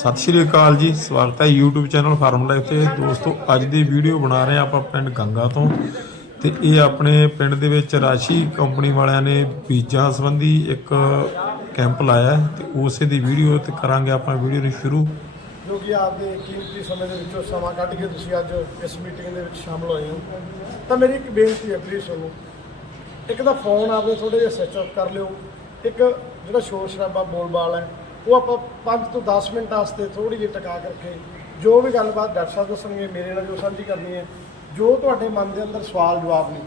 ਸਤਿ ਸ਼੍ਰੀ ਅਕਾਲ ਜੀ, ਸਵਾਗਤ ਹੈ YouTube ਚੈਨਲ ਫਾਰਮ ਲਾਈਫ ਤੇ ਦੋਸਤੋ, ਅੱਜ ਦੀ ਵੀਡੀਓ ਬਣਾ ਰਹੇ ਹਾਂ ਆਪਾਂ ਪਿੰਡ ਗੰਗਾ ਤੋਂ ਤੇ ਇਹ ਆਪਣੇ ਪਿੰਡ ਦੇ ਵਿੱਚ ਰਾਸ਼ੀ ਕੰਪਨੀ ਵਾਲਿਆਂ ਨੇ ਬੀਜਾਂ ਸੰਬੰਧੀ ਇੱਕ ਕੈਂਪ ਲਾਇਆ ਹੈ ਤੇ ਉਸੇ ਦੀ ਵੀਡੀਓ ਤੇ ਕਰਾਂਗੇ ਆਪਾਂ ਵੀਡੀਓ ਨੂੰ ਸ਼ੁਰੂ। ਜੋ ਕਿ ਆਪਦੇ ਕੀਮਤੀ ਸਮੇਂ ਦੇ ਵਿੱਚੋਂ ਸਮਾਂ ਕੱਢ ਕੇ ਤੁਸੀਂ ਅੱਜ ਇਸ ਮੀਟਿੰਗ ਦੇ ਵਿੱਚ ਸ਼ਾਮਲ ਹੋਏ ਹੋ। ਤਾਂ ਮੇਰੀ ਇੱਕ ਬੇਨਤੀ ਹੈ ਪਲੀਜ਼ ਤੁਹਾਨੂੰ ਇੱਕ ਤਾਂ ਫੋਨ ਆਪਦੇ ਥੋੜੇ ਜਿਹਾ ਸਵਿਚ ਆਫ ਕਰ ਲਿਓ। ਇੱਕ ਜਿਹੜਾ ਸ਼ੋਰ ਸ਼ਰਾਬਾ ਬੋਲਬਾਲ ਹੈ ਉਹ ਆਪਾਂ 5 ਤੋਂ 10 ਮਿੰਟ ਵਾਸਤੇ ਥੋੜੀ ਜਿਹੀ ਟਿਕਾ ਕਰਕੇ ਜੋ ਵੀ ਗੱਲਬਾਤ ਡਾਕਟਰ ਸਾਹਿਬ ਦੱਸਣਗੇ, ਮੇਰੇ ਨਾਲ ਜੋ ਸਾਂਝੀ ਕਰਨੀ ਹੈ, ਜੋ ਤੁਹਾਡੇ ਮਨ ਦੇ ਅੰਦਰ ਸਵਾਲ ਜਵਾਬ ਨੇ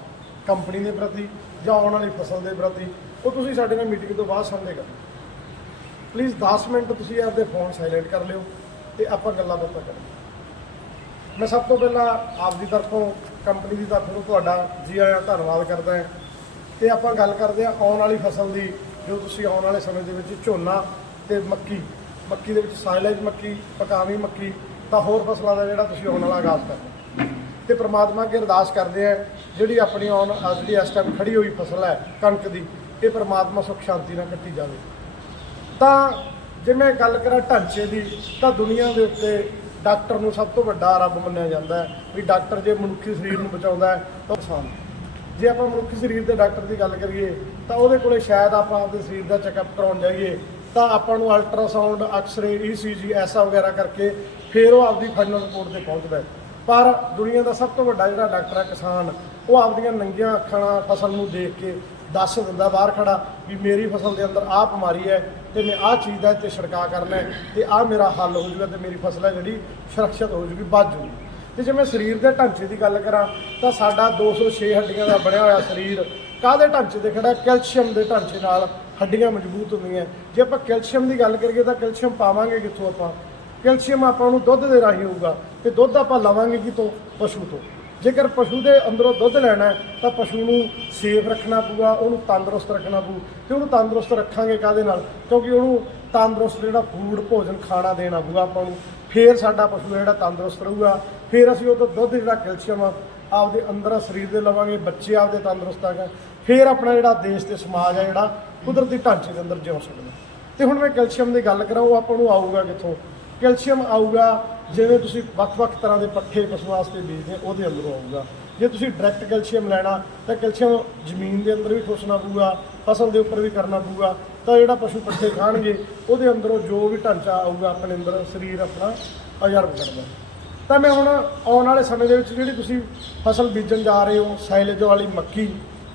ਕੰਪਨੀ ਦੇ ਪ੍ਰਤੀ ਜਾਂ ਆਉਣ ਵਾਲੀ ਫਸਲ ਦੇ ਪ੍ਰਤੀ, ਉਹ ਤੁਸੀਂ ਸਾਡੇ ਨਾਲ ਮੀਟਿੰਗ ਤੋਂ ਬਾਅਦ ਸਾਂਝੇ ਕਰੋ। ਪਲੀਜ਼ 10 ਮਿੰਟ ਤੁਸੀਂ ਆਪਦੇ ਫੋਨ ਸਾਇਲੈਂਟ ਕਰ ਲਿਓ ਤੇ ਆਪਾਂ ਗੱਲਾਂ ਬਾਤਾਂ ਕਰਾਂਗੇ। ਮੈਂ ਸਭ ਤੋਂ ਪਹਿਲਾਂ ਆਪ ਦੀ ਤਰਫੋਂ ਕੰਪਨੀ ਦੀ ਤਰਫੋਂ ਤੁਹਾਡਾ ਜੀ ਆਇਆਂ ਧੰਨਵਾਦ ਕਰਦਾ ਹਾਂ। ਤੇ ਆਪਾਂ ਗੱਲ ਕਰਦੇ ਹਾਂ ਆਉਣ ਵਾਲੀ ਫਸਲ ਦੀ, ਜੋ ਤੁਸੀਂ ਆਉਣ ਵਾਲੇ ਸਮੇਂ ਦੇ ਵਿੱਚ ਝੋਨਾ ਤੇ ਮੱਕੀ ਮੱਕੀ ਦੇ ਵਿੱਚ ਸਾਇਲੇਜ ਮੱਕੀ, ਪਕਾਵੀ ਮੱਕੀ, ਤਾਂ ਹੋਰ ਫਸਲਾਂ ਦਾ ਜਿਹੜਾ ਤੁਸੀਂ ਆਉਣ ਵਾਲਾ ਆਗਾਜ਼ ਕਰਨਾ ਤੇ ਪ੍ਰਮਾਤਮਾ ਅੱਗੇ ਅਰਦਾਸ ਕਰਦੇ ਆ ਜਿਹੜੀ ਆਪਣੀ ਆਉਣ ਜਿਹੜੀ ਇਸ ਟਾਈਮ ਖੜੀ ਹੋਈ ਫਸਲ ਹੈ ਕਣਕ ਦੀ, ਇਹ ਪ੍ਰਮਾਤਮਾ ਸੁਖ ਸ਼ਾਂਤੀ ਨਾਲ ਕੱਟੀ ਜਾਵੇ। ਤਾਂ ਜੇ ਮੈਂ ਗੱਲ ਕਰਾਂ ਢਾਂਚੇ ਦੀ, ਤਾਂ ਦੁਨੀਆ ਦੇ ਉੱਤੇ ਡਾਕਟਰ ਨੂੰ ਸਭ ਤੋਂ ਵੱਡਾ ਰੱਬ ਮੰਨਿਆ ਜਾਂਦਾ ਹੈ ਵੀ ਡਾਕਟਰ ਜੇ ਮਨੁੱਖੀ ਸਰੀਰ ਨੂੰ ਬਚਾਉਂਦਾ ਹੈ, ਤਾਂ ਇਨਸਾਨ ਜੇ ਆਪਾਂ ਮਨੁੱਖੀ ਸਰੀਰ ਦੇ ਡਾਕਟਰ ਦੀ ਗੱਲ ਕਰੀਏ, ਤਾਂ ਉਹਦੇ ਕੋਲੇ ਸ਼ਾਇਦ ਆਪਾਂ ਆਪਦੇ ਸਰੀਰ ਦਾ ਚੈੱਕਅਪ ਕਰਾਉਣ ਜਾਈਏ ਤਾਂ ਆਪਾਂ ਨੂੰ ਅਲਟਰਾਸਾਊਂਡ ਐਕਸ-ਰੇ ਈਸੀਜੀ ਐਸਾ ਵਗੈਰਾ ਕਰਕੇ ਫਿਰ ਉਹ ਆਪਦੀ ਫਾਈਨਲ ਰਿਪੋਰਟ ਤੇ ਪਹੁੰਚਦਾ ਹੈ। ਪਰ ਦੁਨੀਆ ਦਾ ਸਭ ਤੋਂ ਵੱਡਾ ਜਿਹੜਾ ਡਾਕਟਰ ਹੈ ਕਿਸਾਨ, ਉਹ ਆਪਦੀਆਂ ਨੰਗੀਆਂ ਅੱਖਾਂ ਨਾਲ ਫਸਲ ਨੂੰ ਦੇਖ ਕੇ ਦੱਸ ਦਿੰਦਾ ਬਾਹਰ ਖੜਾ ਵੀ ਮੇਰੀ ਫਸਲ ਦੇ ਅੰਦਰ ਆਹ ਬਿਮਾਰੀ ਹੈ ਤੇ ਮੈਂ ਆਹ ਚੀਜ਼ ਦਾ ਇੱਥੇ ਛਿੜਕਾਅ ਕਰਨਾ ਹੈ ਤੇ ਆਹ ਮੇਰਾ ਹੱਲ ਹੋ ਜਾਊਗਾ ਤੇ ਮੇਰੀ ਫਸਲ ਹੈ ਜਿਹੜੀ ਸੁਰੱਖਿਅਤ ਹੋ ਜਾਊਗੀ ਬਚ ਜਾਊਗੀ ਤੇ ਜੇ ਮੈਂ ਸਰੀਰ ਦੇ ਢਾਂਚੇ ਦੀ ਗੱਲ ਕਰਾਂ ਤਾਂ ਸਾਡਾ 206 ਹੱਡੀਆਂ ਦਾ ਬਣਿਆ ਹੋਇਆ ਸਰੀਰ ਕਾਹਦੇ ਢਾਂਚੇ ਤੇ ਖੜਾ ਕੈਲਸ਼ੀਅਮ ਦੇ ਢਾਂਚੇ ਨਾਲ ਹੱਡੀਆਂ ਮਜ਼ਬੂਤ ਹੁੰਦੀਆਂ। ਜੇ ਆਪਾਂ ਕੈਲਸ਼ੀਅਮ ਦੀ ਗੱਲ ਕਰੀਏ ਤਾਂ ਕੈਲਸ਼ੀਅਮ ਪਾਵਾਂਗੇ ਕਿੱਥੋਂ ਆਪਾਂ? ਕੈਲਸ਼ੀਅਮ ਆਪਾਂ ਨੂੰ ਦੁੱਧ ਦੇ ਰਾਹੀਂ ਹੋਊਗਾ ਤੇ ਦੁੱਧ ਆਪਾਂ ਲਵਾਂਗੇ ਕਿਤੋਂ ਪਸ਼ੂ ਤੋਂ। ਜੇਕਰ ਪਸ਼ੂ ਦੇ ਅੰਦਰੋਂ ਦੁੱਧ ਲੈਣਾ ਤਾਂ ਪਸ਼ੂ ਨੂੰ ਸੇਫ ਰੱਖਣਾ ਪਊਗਾ, ਉਹਨੂੰ ਤੰਦਰੁਸਤ ਰੱਖਣਾ ਪਊ ਤੇ ਉਹਨੂੰ ਤੰਦਰੁਸਤ ਰੱਖਾਂਗੇ ਕਾਦੇ ਨਾਲ? ਕਿਉਂਕਿ ਉਹਨੂੰ ਤੰਦਰੁਸਤ ਜਿਹੜਾ ਫੂਡ ਭੋਜਨ, ਖਾਣਾ ਦੇਣਾ ਪਊਗਾ ਆਪਾਂ ਨੂੰ। ਫੇਰ ਸਾਡਾ ਪਸ਼ੂ ਜਿਹੜਾ ਤੰਦਰੁਸਤ ਰਹੂਗਾ। ਫੇਰ ਅਸੀਂ ਉਹ ਤੋਂ ਦੁੱਧ ਜਿਹੜਾ ਕੈਲਸ਼ੀਅਮ ਆਪਦੇ ਅੰਦਰ ਸਰੀਰ ਦੇ ਲਵਾਂਗੇ, ਬੱਚੇ ਆਪਦੇ ਤੰਦਰੁਸਤ ਆਗਾ ਫੇਰ ਆਪਣਾ ਜਿਹੜਾ ਦੇਸ਼ ਤੇ ਸਮਾਜ ਆ ਜਿਹੜਾ ਕੁਦਰਤੀ ਢਾਂਚੇ ਦੇ ਅੰਦਰ ਜਿਉ ਸਕਦਾ ਤੇ ਹੁਣ ਮੈਂ ਕੈਲਸ਼ੀਅਮ ਦੀ ਗੱਲ ਕਰਾਂ ਉਹ ਆਪਾਂ ਨੂੰ ਆਊਗਾ ਕਿੱਥੋਂ? ਕੈਲਸ਼ੀਅਮ ਆਊਗਾ ਜਿਵੇਂ ਤੁਸੀਂ ਵੱਖ-ਵੱਖ ਤਰ੍ਹਾਂ ਦੇ ਪੱਠੇ ਪਸ਼ੂ ਵਾਸਤੇ ਬੀਜਦੇ ਹੋ, ਉਹਦੇ ਅੰਦਰੋਂ ਆਊਗਾ। ਜੇ ਤੁਸੀਂ ਡਾਇਰੈਕਟ ਕੈਲਸ਼ੀਅਮ ਲੈਣਾ ਤਾਂ ਕੈਲਸ਼ੀਅਮ ਜ਼ਮੀਨ ਦੇ ਅੰਦਰ ਵੀ ਠੋਸਣਾ ਪਊਗਾ ਫਸਲ ਦੇ ਉੱਪਰ ਵੀ ਕਰਨਾ ਪਊਗਾ ਤਾਂ ਜਿਹੜਾ ਪਸ਼ੂ ਪੱਠੇ ਖਾਣਗੇ ਉਹਦੇ ਅੰਦਰੋਂ ਜੋ ਵੀ ਢਾਂਚਾ ਆਊਗਾ ਆਪਣੇ ਅੰਦਰ ਸਰੀਰ ਆਪਣਾ ਅਜਰਬ ਕਰਦਾ ਤਾਂ ਮੈਂ ਹੁਣ ਆਉਣ ਵਾਲੇ ਸਮੇਂ ਦੇ ਵਿੱਚ ਜਿਹੜੀ ਤੁਸੀਂ ਫਸਲ ਬੀਜਣ ਜਾ ਰਹੇ ਹੋ ਸਾਈਲੇਜ ਵਾਲੀ ਮੱਕੀ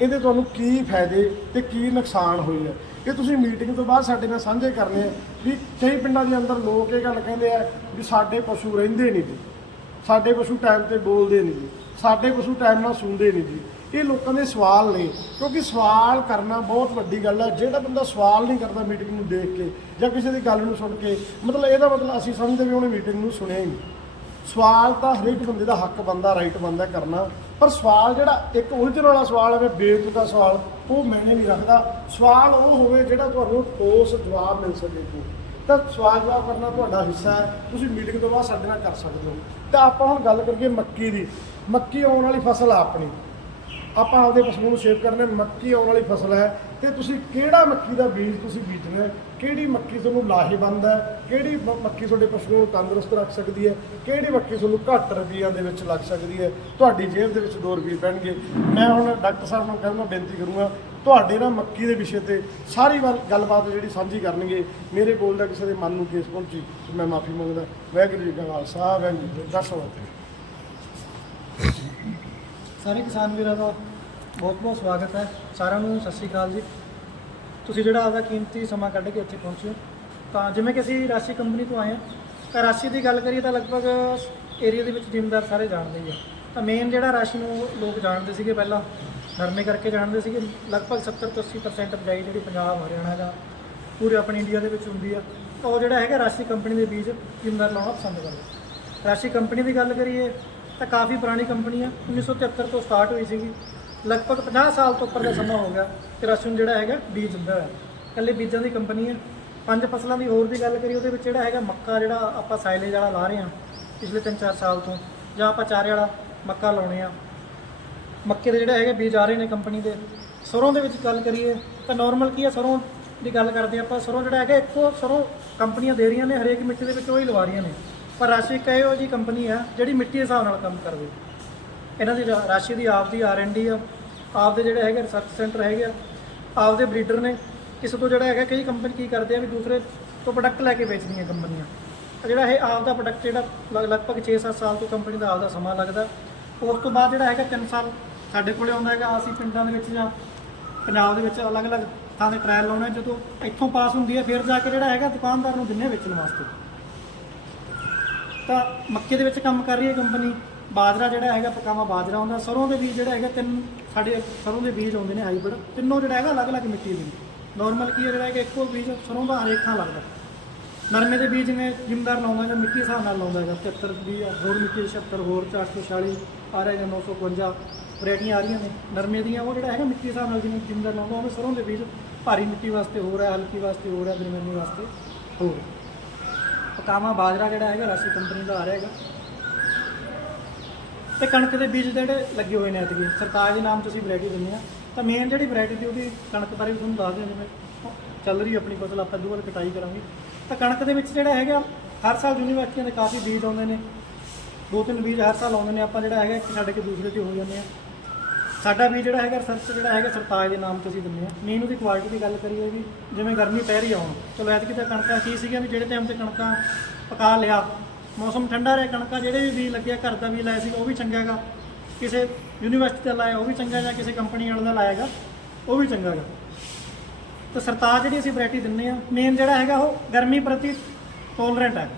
ਇਹਦੇ ਤੁਹਾਨੂੰ ਕੀ ਫਾਇਦੇ ਤੇ ਕੀ ਨੁਕਸਾਨ ਹੋਏ ਆ। ਇਹ ਤੁਸੀਂ ਮੀਟਿੰਗ ਤੋਂ ਬਾਅਦ ਸਾਡੇ ਨਾਲ ਸਾਂਝੇ ਕਰਨੇ ਆ ਵੀ ਕਈ ਪਿੰਡਾਂ ਦੇ ਅੰਦਰ ਲੋਕ ਇਹ ਗੱਲ ਕਹਿੰਦੇ ਆ ਵੀ ਸਾਡੇ ਪਸ਼ੂ ਰਹਿੰਦੇ ਨਹੀਂ ਜੀ। ਸਾਡੇ ਪਸ਼ੂ ਟਾਈਮ ਤੇ ਬੋਲਦੇ ਨਹੀਂ ਜੀ। ਸਾਡੇ ਪਸ਼ੂ ਟਾਈਮ ਨਾਲ ਸੁਣਦੇ ਨਹੀਂ ਜੀ। ਇਹ ਲੋਕਾਂ ਦੇ ਸਵਾਲ ਨੇ, ਕਿਉਂਕਿ ਸਵਾਲ ਕਰਨਾ ਬਹੁਤ ਵੱਡੀ ਗੱਲ ਹੈ ਜਿਹੜਾ ਬੰਦਾ ਸਵਾਲ ਨਹੀਂ ਕਰਦਾ ਮੀਟਿੰਗ ਨੂੰ ਦੇਖ ਕੇ ਜਾਂ ਕਿਸੇ ਦੀ ਗੱਲ ਨੂੰ ਸੁਣ ਕੇ, ਮਤਲਬ ਇਹਦਾ ਮਤਲਬ ਅਸੀਂ ਸਮਝਦੇ ਵੀ ਉਹਨੇ ਮੀਟਿੰਗ ਨੂੰ ਸੁਣਿਆ ਹੀ ਨਹੀਂ। ਸਵਾਲ ਤਾਂ ਹਰੇਕ ਬੰਦੇ ਦਾ ਹੱਕ ਬੰਦਾ ਰਾਈਟ ਬੰਦਾ ਕਰਨਾ। ਪਰ ਸਵਾਲ ਜਿਹੜਾ, ਇੱਕ ਉਲਝਣ ਵਾਲਾ ਸਵਾਲ ਹੈ ਬੇਤੁਕਾ ਸਵਾਲ, ਉਹ ਮੈਨੇ ਨਹੀਂ ਰੱਖਦਾ। ਸਵਾਲ ਉਹ ਹੋਵੇ ਜਿਹੜਾ ਤੁਹਾਨੂੰ ਠੋਸ ਜਵਾਬ ਮਿਲ ਸਕੇ ਤਾਂ ਸਵਾਲ ਜਵਾਬ ਕਰਨਾ ਤੁਹਾਡਾ ਹਿੱਸਾ ਹੈ, ਤੁਸੀਂ ਮੀਟਿੰਗ ਤੋਂ ਬਾਅਦ ਸਾਡੇ ਨਾਲ ਕਰ ਸਕਦੇ ਹੋ। ਤਾਂ ਆਪਾਂ ਹੁਣ ਗੱਲ ਕਰੀਏ ਮੱਕੀ ਦੀ। ਮੱਕੀ ਆਉਣ ਵਾਲੀ ਫਸਲ ਆ ਆਪਣੀ। ਆਪਾਂ ਆਪਦੇ ਪਸ਼ੂ ਨੂੰ ਸੇਵ ਕਰਨਾ, ਮੱਕੀ ਆਉਣ ਵਾਲੀ ਫਸਲ ਹੈ। ਤੇ ਤੁਸੀਂ ਕਿਹੜਾ ਮੱਕੀ ਦਾ ਬੀਜ ਤੁਸੀਂ ਬੀਜਣਾ ਹੈ? ਕਿਹੜੀ ਮੱਕੀ ਤੁਹਾਨੂੰ ਲਾਹੇਵੰਦ ਹੈ? ਕਿਹੜੀ ਮੱਕੀ ਤੁਹਾਡੇ ਪਸ਼ੂ ਨੂੰ ਤੰਦਰੁਸਤ ਰੱਖ ਸਕਦੀ ਹੈ? ਕਿਹੜੀ ਮੱਕੀ ਤੁਹਾਨੂੰ ਘੱਟ ਰੁਪਈਆਂ ਦੇ ਵਿੱਚ ਲੱਗ ਸਕਦੀ ਹੈ? ਤੁਹਾਡੀ ਜੇਬ ਦੇ ਵਿੱਚ 2 ਰੁਪਏ ਪੈਣਗੇ। ਮੈਂ ਹੁਣ ਡਾਕਟਰ ਸਾਹਿਬ ਨੂੰ ਕਹਿੰਦਾ ਬੇਨਤੀ ਕਰੂੰਗਾ, ਤੁਹਾਡੇ ਨਾਲ ਮੱਕੀ ਦੇ ਵਿਸ਼ੇ ਤੇ ਸਾਰੀ ਵਾਰ ਗੱਲਬਾਤ ਜਿਹੜੀ ਸਾਂਝੀ ਕਰਨਗੇ, ਮੇਰੇ ਬੋਲਦਾ ਕਿਸੇ ਦੇ ਮਨ ਨੂੰ ਕੇਸ ਪਹੁੰਚੀ ਮੈਂ ਮਾਫੀ ਮੰਗਦਾ। ਵਾਹਿਗੁਰੂ ਜੀ ਕਾ ਖਾਲਸਾ, ਵਾਹਿਗੁਰੂ ਜੀ ਕੀ ਫਤਿਹ। ਸਾਰੇ ਕਿਸਾਨ ਵੀਰਾਂ ਦਾ ਬਹੁਤ ਬਹੁਤ ਸਵਾਗਤ ਹੈ। ਸਾਰਿਆਂ ਨੂੰ ਸਤਿ ਸ਼੍ਰੀ ਅਕਾਲ ਜੀ। ਤੁਸੀਂ ਜਿਹੜਾ ਆਪਦਾ ਕੀਮਤੀ ਸਮਾਂ ਕੱਢ ਕੇ ਇੱਥੇ ਪਹੁੰਚੇ ਹੋ, ਤਾਂ ਜਿਵੇਂ ਕਿ ਅਸੀਂ ਰਾਸ਼ੀ ਕੰਪਨੀ ਤੋਂ ਆਏ ਹਾਂ, ਤਾਂ ਰਾਸ਼ੀ ਦੀ ਗੱਲ ਕਰੀਏ ਤਾਂ ਲਗਭਗ ਏਰੀਆ ਦੇ ਵਿੱਚ ਜ਼ਿਮੀਂਦਾਰ ਸਾਰੇ ਜਾਣਦੇ ਹੀ ਆ। ਤਾਂ ਮੇਨ ਜਿਹੜਾ ਰਾਸ਼ੀ ਨੂੰ ਲੋਕ ਜਾਣਦੇ ਸੀਗੇ ਪਹਿਲਾਂ, ਨਰਮੇ ਕਰਕੇ ਜਾਣਦੇ ਸੀਗੇ। ਲਗਭਗ 70 ਤੋਂ 80% ਉਪਜਾਈ ਜਿਹੜੀ ਪੰਜਾਬ, ਹਰਿਆਣਾ ਦਾ ਪੂਰੇ ਆਪਣੇ ਇੰਡੀਆ ਦੇ ਵਿੱਚ ਹੁੰਦੀ ਆ। ਤਾਂ ਉਹ ਜਿਹੜਾ ਹੈਗਾ ਰਾਸ਼ੀ ਕੰਪਨੀ ਦੇ ਬੀਜ ਜ਼ਿਮੀਂਦਾਰ ਲਾਉਣਾ ਪਸੰਦ ਕਰਦੇ। ਰਾਸ਼ੀ ਕੰਪਨੀ ਦੀ ਗੱਲ ਕਰੀਏ ਤਾਂ ਕਾਫੀ ਪੁਰਾਣੀ ਕੰਪਨੀ ਆ। 1973 ਤੋਂ ਸਟਾਰਟ ਹੋਈ ਸੀਗੀ। ਲਗਭਗ 50 ਸਾਲ ਤੋਂ ਉੱਪਰ ਦਾ ਸਮਾਂ ਹੋ ਗਿਆ। ਤੇ ਰਾਸ਼ਨ ਜਿਹੜਾ ਹੈਗਾ, ਬੀਜ ਦਿੰਦਾ ਹੈ ਇਕੱਲੇ ਬੀਜਾਂ ਦੀ ਕੰਪਨੀ ਹੈ ਪੰਜ ਫਸਲਾਂ ਦੀ ਹੋਰ ਦੀ ਗੱਲ ਕਰੀਏ, ਉਹਦੇ ਵਿੱਚ ਜਿਹੜਾ ਹੈਗਾ ਮੱਕਾ ਜਿਹੜਾ ਆਪਾਂ ਸਾਈਲੇਜ ਵਾਲਾ ਲਾ ਰਹੇ ਹਾਂ, ਪਿਛਲੇ 3-4 ਸਾਲ ਤੋਂ। ਜਾਂ ਆਪਾਂ ਚਾਰੇ ਵਾਲਾ ਮੱਕਾ ਲਾਉਣੇ ਆ। ਮੱਕੇ ਦੇ ਜਿਹੜੇ ਹੈਗੇ ਬੀਜ ਆ ਰਹੇ ਨੇ ਕੰਪਨੀ ਦੇ। ਸਰੋਂ ਦੇ ਵਿੱਚ ਗੱਲ ਕਰੀਏ, ਤਾਂ ਨਾਰਮਲ ਕੀ ਹੈ ਸਰੋਂ ਦੀ ਗੱਲ ਕਰਦੇ ਆਪਾਂ। ਸਰੋਂ ਜਿਹੜਾ ਹੈਗਾ, ਇੱਕੋ ਸਰੋਂ ਕੰਪਨੀਆਂ ਦੇ ਰਹੀਆਂ ਨੇ, ਹਰੇਕ ਮਿੱਟੀ ਦੇ ਵਿੱਚ ਉਹ ਹੀ ਲਵਾ ਰਹੀਆਂ ਨੇ। ਪਰ ਰਾਸ਼ੀ ਇੱਕ ਇਹੋ ਜੀ ਕੰਪਨੀ ਆ ਜਿਹੜੀ ਮਿੱਟੀ ਦੇ ਹਿਸਾਬ ਨਾਲ ਕੰਮ ਕਰਦੀ ਇਹਨਾਂ ਦੀ ਰਾ- ਰਾਸ਼ੀ ਦੀ ਆਪ ਦੀ ਆਰ ਐਨ ਡੀ ਆ। ਆਪਦੇ ਜਿਹੜੇ ਹੈਗੇ ਰਿਸਰਚ ਸੈਂਟਰ ਹੈਗੇ ਆ। ਆਪਦੇ ਬਰੀਡਰ ਨੇ। ਕਿਸੇ ਤੋਂ ਜਿਹੜਾ ਹੈਗਾ, ਕਈ ਕੰਪਨੀ ਕੀ ਕਰਦੇ ਆ ਵੀ ਦੂਸਰੇ ਤੋਂ ਪ੍ਰੋਡਕਟ ਲੈ ਕੇ ਵੇਚਦੀਆਂ ਕੰਪਨੀਆਂ। ਆ ਜਿਹੜਾ ਇਹ ਆਪ ਦਾ ਪ੍ਰੋਡਕਟ ਜਿਹੜਾ ਲਗ- ਲਗਭਗ 6-7 ਸਾਲ ਤੋਂ ਕੰਪਨੀ ਦਾ ਆਪ ਦਾ ਸਮਾਂ ਲੱਗਦਾ। ਉਸ ਤੋਂ ਬਾਅਦ ਜਿਹੜਾ ਹੈਗਾ 3 ਸਾਲ ਸਾਡੇ ਕੋਲੇ ਆਉਂਦਾ ਹੈਗਾ ਅਸੀਂ ਪਿੰਡਾਂ ਦੇ ਵਿੱਚ ਜਾਂ ਪੰਜਾਬ ਦੇ ਵਿੱਚ ਅਲੱਗ-ਅਲੱਗ ਥਾਂ 'ਤੇ ਟ੍ਰਾਇਲ ਲਾਉਣੇ ਜਦੋਂ ਇੱਥੋਂ ਪਾਸ ਹੁੰਦੀ ਹੈ, ਫਿਰ ਜਾ ਕੇ ਜਿਹੜਾ ਹੈਗਾ ਦੁਕਾਨਦਾਰ ਨੂੰ ਦਿੰਨੇ ਵੇਚਣ ਵਾਸਤੇ। ਤਾਂ ਮੱਕੇ ਦੇ ਵਿੱਚ ਕੰਮ ਕਰ ਰਹੀ ਹੈ ਕੰਪਨੀ ਬਾਜਰਾ ਜਿਹੜਾ ਹੈਗਾ, ਪਕਾਵਾ ਬਾਜਰਾ ਹੁੰਦਾ। ਸਰੋਂ ਦੇ ਬੀਜ ਜਿਹੜਾ ਹੈਗਾ, ਤਿੰਨ ਸਾਡੇ ਸਰੋਂ ਦੇ ਬੀਜ ਆਉਂਦੇ ਨੇ ਹਾਈਬ੍ਰਿਡ। ਤਿੰਨੋਂ ਜਿਹੜਾ ਹੈਗਾ, ਅਲੱਗ-ਅਲੱਗ ਮਿੱਟੀ ਦੇ ਨੇ ਨਾਰਮਲ ਕੀ ਹੈ ਜਿਹੜਾ ਹੈਗਾ, ਇੱਕੋ ਬੀਜ ਸਰੋਂ ਦਾ ਹਰੇਕ ਥਾਂ ਲੱਗਦਾ। ਨਰਮੇ ਦੇ ਬੀਜ ਜਿਵੇਂ ਜ਼ਿਮੀਂਦਾਰ ਲਾਉਂਦਾ ਜਾਂ ਮਿੱਟੀ ਹਿਸਾਬ ਨਾਲ ਲਾਉਂਦਾ ਹੈਗਾ। 73 ਬੀਜ ਹੋਰ ਮਿੱਟੀ ਦੇ 76 ਹੋਰ 446 ਆ ਰਿਹਾ ਜਾਂ 951 ਵੈਰਾਈਟੀਆਂ ਆ ਰਹੀਆਂ ਨੇ। ਨਰਮੇ ਦੀਆਂ ਉਹ ਜਿਹੜਾ ਹੈਗਾ, ਮਿੱਟੀ ਦੇ ਹਿਸਾਬ ਨਾਲ ਜਿਵੇਂ ਜ਼ਿਮੀਂਦਾਰ ਲਾਉਂਦਾ ਉਹਨੇ ਸਰੋਂ ਦੇ ਬੀਜ ਭਾਰੀ ਮਿੱਟੀ ਵਾਸਤੇ ਹੋ ਰਿਹਾ, ਹਲਕੀ ਵਾਸਤੇ ਹੋ ਰਿਹਾ, ਦਰਮਿਆਨੀ ਵਾਸਤੇ ਹੋ ਰਿਹਾ। ਪਕਾਵਾ ਬਾਜਰਾ ਜਿਹੜਾ ਹੈਗਾ, ਰਾਸ਼ੀ ਕੰਪਨੀ ਦਾ ਆ ਰਿਹਾ ਹੈਗਾ। ਤੇ ਕਣਕ ਦੇ ਬੀਜ ਜਿਹੜੇ ਲੱਗੇ ਹੋਏ ਨੇ ਐਤਕੀ, ਸਰਕਾਰ ਦੇ ਨਾਮ ਤੁਸੀਂ ਵੈਰਾਈਟੀ ਦਿੰਦੇ ਆ ਤਾਂ ਮੇਨ ਜਿਹੜੀ ਵੈਰਾਈਟੀ ਦੀ ਉਹਦੀ ਕਣਕ ਬਾਰੇ ਵੀ ਤੁਹਾਨੂੰ ਦੱਸ ਦਿਆਂ ਜਿਵੇਂ ਚੱਲ ਰਹੀ ਆਪਣੀ ਫਸਲ, ਆਪਾਂ ਦੂਰ ਕਟਾਈ ਕਰਾਂਗੇ। ਤਾਂ ਕਣਕ ਦੇ ਵਿੱਚ ਜਿਹੜਾ ਹੈਗਾ, ਹਰ ਸਾਲ ਯੂਨੀਵਰਸਿਟੀਆਂ ਦੇ ਕਾਫੀ ਬੀਜ ਆਉਂਦੇ ਨੇ। ਦੋ ਤਿੰਨ ਬੀਜ ਹਰ ਸਾਲ ਆਉਂਦੇ ਨੇ, ਆਪਾਂ ਜਿਹੜਾ ਹੈਗਾ ਇੱਕ ਛੱਡ ਕੇ ਦੂਸਰੇ ਤੇ ਹੋ ਜਾਂਦੇ ਆ ਸਾਡਾ ਵੀ ਜਿਹੜਾ ਹੈਗਾ ਰਿਸਰਚ ਜਿਹੜਾ ਹੈਗਾ ਸਰਤਾਜ ਦੇ ਨਾਮ ਤੇ ਅਸੀਂ ਦਿੰਦੇ ਆ। ਨੂੰ ਦੀ ਕੁਆਲਿਟੀ ਦੀ ਗੱਲ ਕਰੀਏ ਵੀ ਜਿਵੇਂ ਗਰਮੀ ਪੈ ਰਹੀ ਆ ਹੁਣ, ਚਲੋ ਐਤਕੀ ਤਾਂ ਕਣਕਾਂ ਕੀ ਸੀਗੀਆਂ ਵੀ ਜਿਹੜੇ ਟਾਈਮ ਤੇ ਕਣਕਾਂ ਪਕਾ ਲਿਆ, ਮੌਸਮ ਠੰਡਾ ਰਿਹਾ, ਕਣਕਾਂ ਜਿਹੜੇ ਵੀ ਬੀਜ ਲੱਗਿਆ, ਘਰ ਦਾ ਵੀ ਲਾਇਆ ਸੀ, ਉਹ ਵੀ ਚੰਗਾ ਹੈਗਾ ਕਿਸੇ ਯੂਨੀਵਰਸਿਟੀ ਦਾ ਲਾਇਆ, ਉਹ ਵੀ ਚੰਗਾ ਜਾਂ ਕਿਸੇ ਕੰਪਨੀ ਵਾਲੇ ਦਾ ਲਾਇਆਗਾ ਉਹ ਵੀ ਚੰਗਾ ਹੈਗਾ ਤੇ ਸਰਤਾਜ ਜਿਹੜੀ ਅਸੀਂ ਵੈਰਾਈਟੀ ਦਿੰਨੇ ਆ ਮੇਨ ਜਿਹੜਾ ਹੈਗਾ ਉਹ ਗਰਮੀ ਪ੍ਰਤੀ ਟੋਲਰੈਂਟ ਹੈ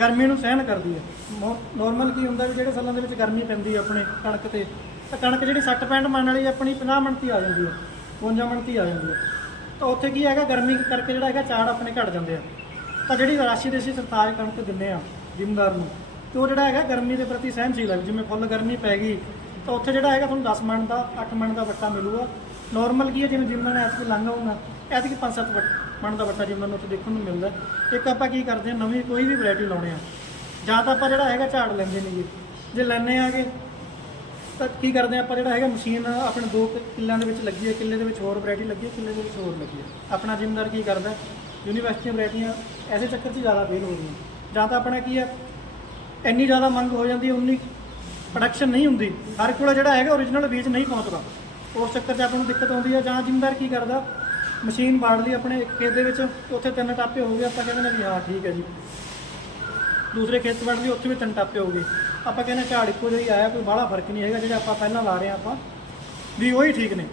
ਗਰਮੀ ਨੂੰ ਸਹਿਣ ਕਰਦੀ ਹੈ ਨੋਰਮਲ ਕੀ ਹੁੰਦਾ ਵੀ ਜਿਹੜੇ ਸਾਲਾਂ ਦੇ ਵਿੱਚ ਗਰਮੀ ਪੈਂਦੀ ਹੈ ਆਪਣੇ ਕਣਕ ਤੇ ਤਾਂ ਕਣਕ ਜਿਹੜੀ 60 65 ਮਣ ਵਾਲੀ ਆਪਣੀ 50 ਮਣ ਤੀ ਆ ਜਾਂਦੀ ਹੈ 52 ਮਣ ਤੀ ਆ ਜਾਂਦੀ ਹੈ। ਤਾਂ ਉੱਥੇ ਕੀ ਹੈਗਾ, ਗਰਮੀ ਕਰਕੇ ਜਿਹੜਾ ਹੈਗਾ ਚਾੜ ਆਪਣੇ ਘਟ ਜਾਂਦੇ ਆ। ਤਾਂ ਜਿਹੜੀ ਰਾਸ਼ੀ ਦੇ ਅਸੀਂ ਸਰਤਾਜ ਕਣਕ ਦਿੰਦੇ ਆ ਜ਼ਿਮੀਂਦਾਰ ਨੂੰ, ਤੇ ਉਹ ਜਿਹੜਾ ਹੈਗਾ ਗਰਮੀ ਦੇ ਪ੍ਰਤੀ ਸਹਿਨਸ਼ੀਲ ਹੈ। ਜਿਵੇਂ ਫੁੱਲ ਗਰਮੀ ਪੈ ਗਈ, ਤਾਂ ਉੱਥੇ ਜਿਹੜਾ ਹੈਗਾ ਤੁਹਾਨੂੰ 10 ਮਣ ਦਾ 8 ਮਣ ਦਾ ਵੱਟਾ ਮਿਲੂਗਾ। ਨਾਰਮਲ ਕੀ ਹੈ, ਜਿਵੇਂ ਜਿੰਨਾਂ ਨੇ ਐਤਕੀ ਲੰਘ ਆਉਂਗਾ ਐਤਕੀ 5-7 ਮਣ ਦਾ ਵੱਟਾ ਜਿੰਨਾਂ ਨੂੰ ਉੱਥੇ ਦੇਖਣ ਨੂੰ ਮਿਲਦਾ। ਇੱਕ ਆਪਾਂ ਕੀ ਕਰਦੇ ਹਾਂ ਨਵੀਂ ਕੋਈ ਵੀ ਵੈਰਾਈਟੀ ਲਾਉਣੇ ਆ। ਜਾਂ ਤਾਂ ਆਪਾਂ ਜਿਹੜਾ ਹੈਗਾ ਝਾੜ ਲੈਂਦੇ ਨੇਗੇ। ਜੇ ਲੈਣੇ ਆਗੇ ਤਾਂ ਕੀ ਕਰਦੇ ਹਾਂ ਆਪਾਂ ਜਿਹੜਾ ਹੈਗਾ ਮਸ਼ੀਨ ਆਪਣੇ ਦੋ ਕਿ- ਕਿੱਲਿਆਂ ਦੇ ਵਿੱਚ ਲੱਗੀ ਹੈ, ਕਿੱਲੇ ਦੇ ਵਿੱਚ ਹੋਰ ਵੈਰਾਈਟੀ ਲੱਗੀ ਹੈ, ਕਿੱਲੇ ਦੇ ਵਿੱਚ ਹੋਰ ਲੱਗੀ ਹੈ। ਆਪਣਾ ਜ਼ਿਮੀਂਦਾਰ ਕੀ ਕਰਦਾ? ਯੂਨੀਵਰਸਿਟੀਆਂ ਵੈਰਾਈਟੀਆਂ ਐਸੇ ਚੱਕਰ 'ਚ ਜ਼ਿਆਦਾ ਫੇਲ ਹੋ ਰਹੀਆਂ। ਜਾਂ ਤਾਂ ਆਪਣਾ ਕੀ ਹੈ ਇੰਨੀ ਜ਼ਿਆਦਾ ਮੰਗ ਹੋ ਜਾਂਦੀ ਹੈ, ਉਨੀ ਪ੍ਰੋਡਕਸ਼ਨ ਨਹੀਂ ਹੁੰਦੀ, ਹਰ ਕੋਲ ਜਿਹੜਾ ਹੈਗਾ ਓਰੀਜਨਲ ਬੀਜ ਨਹੀਂ ਪਹੁੰਚਦਾ। ਉਸ ਚੱਕਰ 'ਚ ਆਪਾਂ ਨੂੰ ਦਿੱਕਤ ਆਉਂਦੀ ਹੈ ਜਾਂ ਜ਼ਿਮੀਂਦਾਰ ਕੀ ਕਰਦਾ? ਮਸ਼ੀਨ ਬਾੜ ਲਈ ਆਪਣੇ ਇੱਕ ਖੇਤ ਦੇ ਵਿੱਚ, ਉੱਥੇ ਤਿੰਨ ਟਾਪੇ ਹੋ ਗਏ, ਆਪਾਂ ਕਹਿੰਦੇ ਨੇ ਵੀ ਹਾਂ, ਠੀਕ ਹੈ ਜੀ। ਦੂਸਰੇ ਖੇਤ ਵੱਢ ਲਈ ਉੱਥੇ ਵੀ ਤਿੰਨ ਟਾਪੇ ਹੋ ਆਪਾਂ ਕਹਿੰਦੇ ਝਾੜ ਇੱਕੋ ਜਿਹਾ ਹੀ ਆਇਆ, ਕੋਈ ਬਾਹਲਾ ਫ਼ਰਕ ਨਹੀਂ ਹੈਗਾ, ਜਿਹੜਾ ਆਪਾਂ ਪਹਿਲਾਂ ਲਾ ਰਹੇ ਹਾਂ ਆਪਾਂ, ਵੀ ਉਹੀ ਠੀਕ ਨੇ।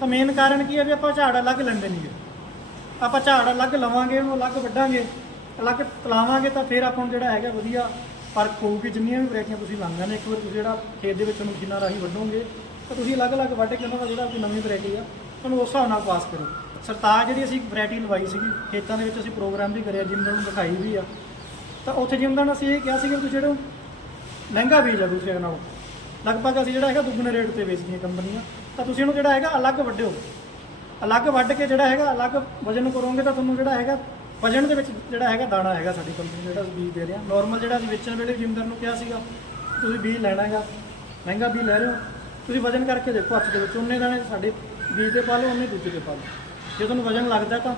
ਤਾਂ ਮੇਨ ਕਾਰਨ ਕੀ ਹੈ ਵੀ ਆਪਾਂ ਝਾੜ ਅਲੱਗ ਲੈਂਦੇ ਨਹੀਂਗੇ ਆਪਾਂ ਝਾੜ ਅਲੱਗ ਲਵਾਂਗੇ, ਉਹਨੂੰ ਅਲੱਗ ਵੱਢਾਂਗੇ, ਅਲੱਗ ਤਲਾਵਾਂਗੇ ਤਾਂ ਫਿਰ ਆਪਾਂ ਨੂੰ ਜਿਹੜਾ ਹੈਗਾ ਵਧੀਆ ਫ਼ਰਕ ਹੋਊਗੀ। ਜਿੰਨੀਆਂ ਵੀ ਵੈਰਾਈਟੀਆਂ ਤੁਸੀਂ ਲਾਉਂਦੇ ਨੇ, ਇੱਕ ਵਾਰ ਤੁਸੀਂ ਜਿਹੜਾ ਖੇਤ ਦੇ ਵਿੱਚ ਉਹਨੂੰ ਮਸ਼ੀਨਾਂ ਰਾਹੀਂ ਵੱਢੋਗੇ, ਤਾਂ ਤੁਸੀਂ ਅਲੱਗ-ਅਲੱਗ ਵੱਢ ਕੇ ਉਹਨਾਂ ਦਾ ਜਿਹੜਾ ਕੋਈ ਨਵੀਂ ਵੈਰਾਈਟੀ ਆ, ਉਹਨੂੰ ਉਸ ਹਿਸਾਬ ਨਾਲ ਪਾਸ ਕਰੋ। ਸਰਤਾਜ ਜਿਹੜੀ ਅਸੀਂ ਵੈਰਾਈਟੀ ਲਵਾਈ ਸੀਗੀ, ਖੇਤਾਂ ਦੇ ਵਿੱਚ ਅਸੀਂ ਪ੍ਰੋਗਰਾਮ ਵੀ ਕਰਿਆ, ਜਿੰਨਾਂ ਨੂੰ ਦਿਖਾਈ ਵੀ ਆ ਤਾਂ ਉੱਥੇ ਜਿੰਨਾਂ ਨੂੰ ਅਸੀਂ ਇਹ ਕਿਹਾ ਸੀਗਾ ਕਿ ਤੁਸੀਂ ਜਿਹੜਾ ਮਹਿੰਗਾ ਬੀਜ ਆ ਦੂਸਰੇ ਨਾਲੋਂ, ਲਗਭਗ ਅਸੀਂ ਜਿਹੜਾ ਹੈਗਾ ਦੁੱਗਣੇ ਰੇਟ ਤੇ ਵੇਚਦੀਆਂ ਕੰਪਨੀਆਂ, ਤਾਂ ਤੁਸੀਂ ਇਹਨੂੰ ਜਿਹੜਾ ਹੈਗਾ ਅਲੱਗ ਵੱਢਿਓ। ਅਲੱਗ ਵੱਢ ਕੇ ਜਿਹੜਾ ਹੈਗਾ, ਅਲੱਗ ਵਜਨ ਕਰੋਗੇ ਤਾਂ ਤੁਹਾਨੂੰ ਜਿਹੜਾ ਹੈਗਾ, ਵਜਨ ਦੇ ਵਿੱਚ ਜਿਹੜਾ ਹੈਗਾ ਦਾਣਾ ਹੈਗਾ ਸਾਡੀ ਕੰਪਨੀ ਜਿਹੜਾ ਅਸੀਂ ਬੀਜ ਦੇ ਰਹੇ ਹਾਂ। ਨਾਰਮਲ ਜਿਹੜਾ ਅਸੀਂ ਵੇਚਣ ਵੇਲੇ ਜ਼ਿਮੀਂਦਾਰ ਨੂੰ ਕਿਹਾ ਸੀਗਾ, ਤੁਸੀਂ ਬੀਜ ਲੈਣਾ ਹੈਗਾ, ਮਹਿੰਗਾ ਬੀਜ ਲੈ ਰਹੇ ਹੋ। ਤੁਸੀਂ ਵਜਨ ਕਰਕੇ ਦੇਖੋ ਹੱਥ ਦੇ ਵਿੱਚ, ਉਹਨੇ ਦਾਣੇ ਸਾਡੇ ਬੀਜ ਦੇ ਪਾ ਲਓ ਉਹਨੇ ਦੂਜੇ ਦੇ ਪਾ ਲਓ ਜੇ ਤੁਹਾਨੂੰ ਵਜਨ ਲੱਗਦਾ ਤਾਂ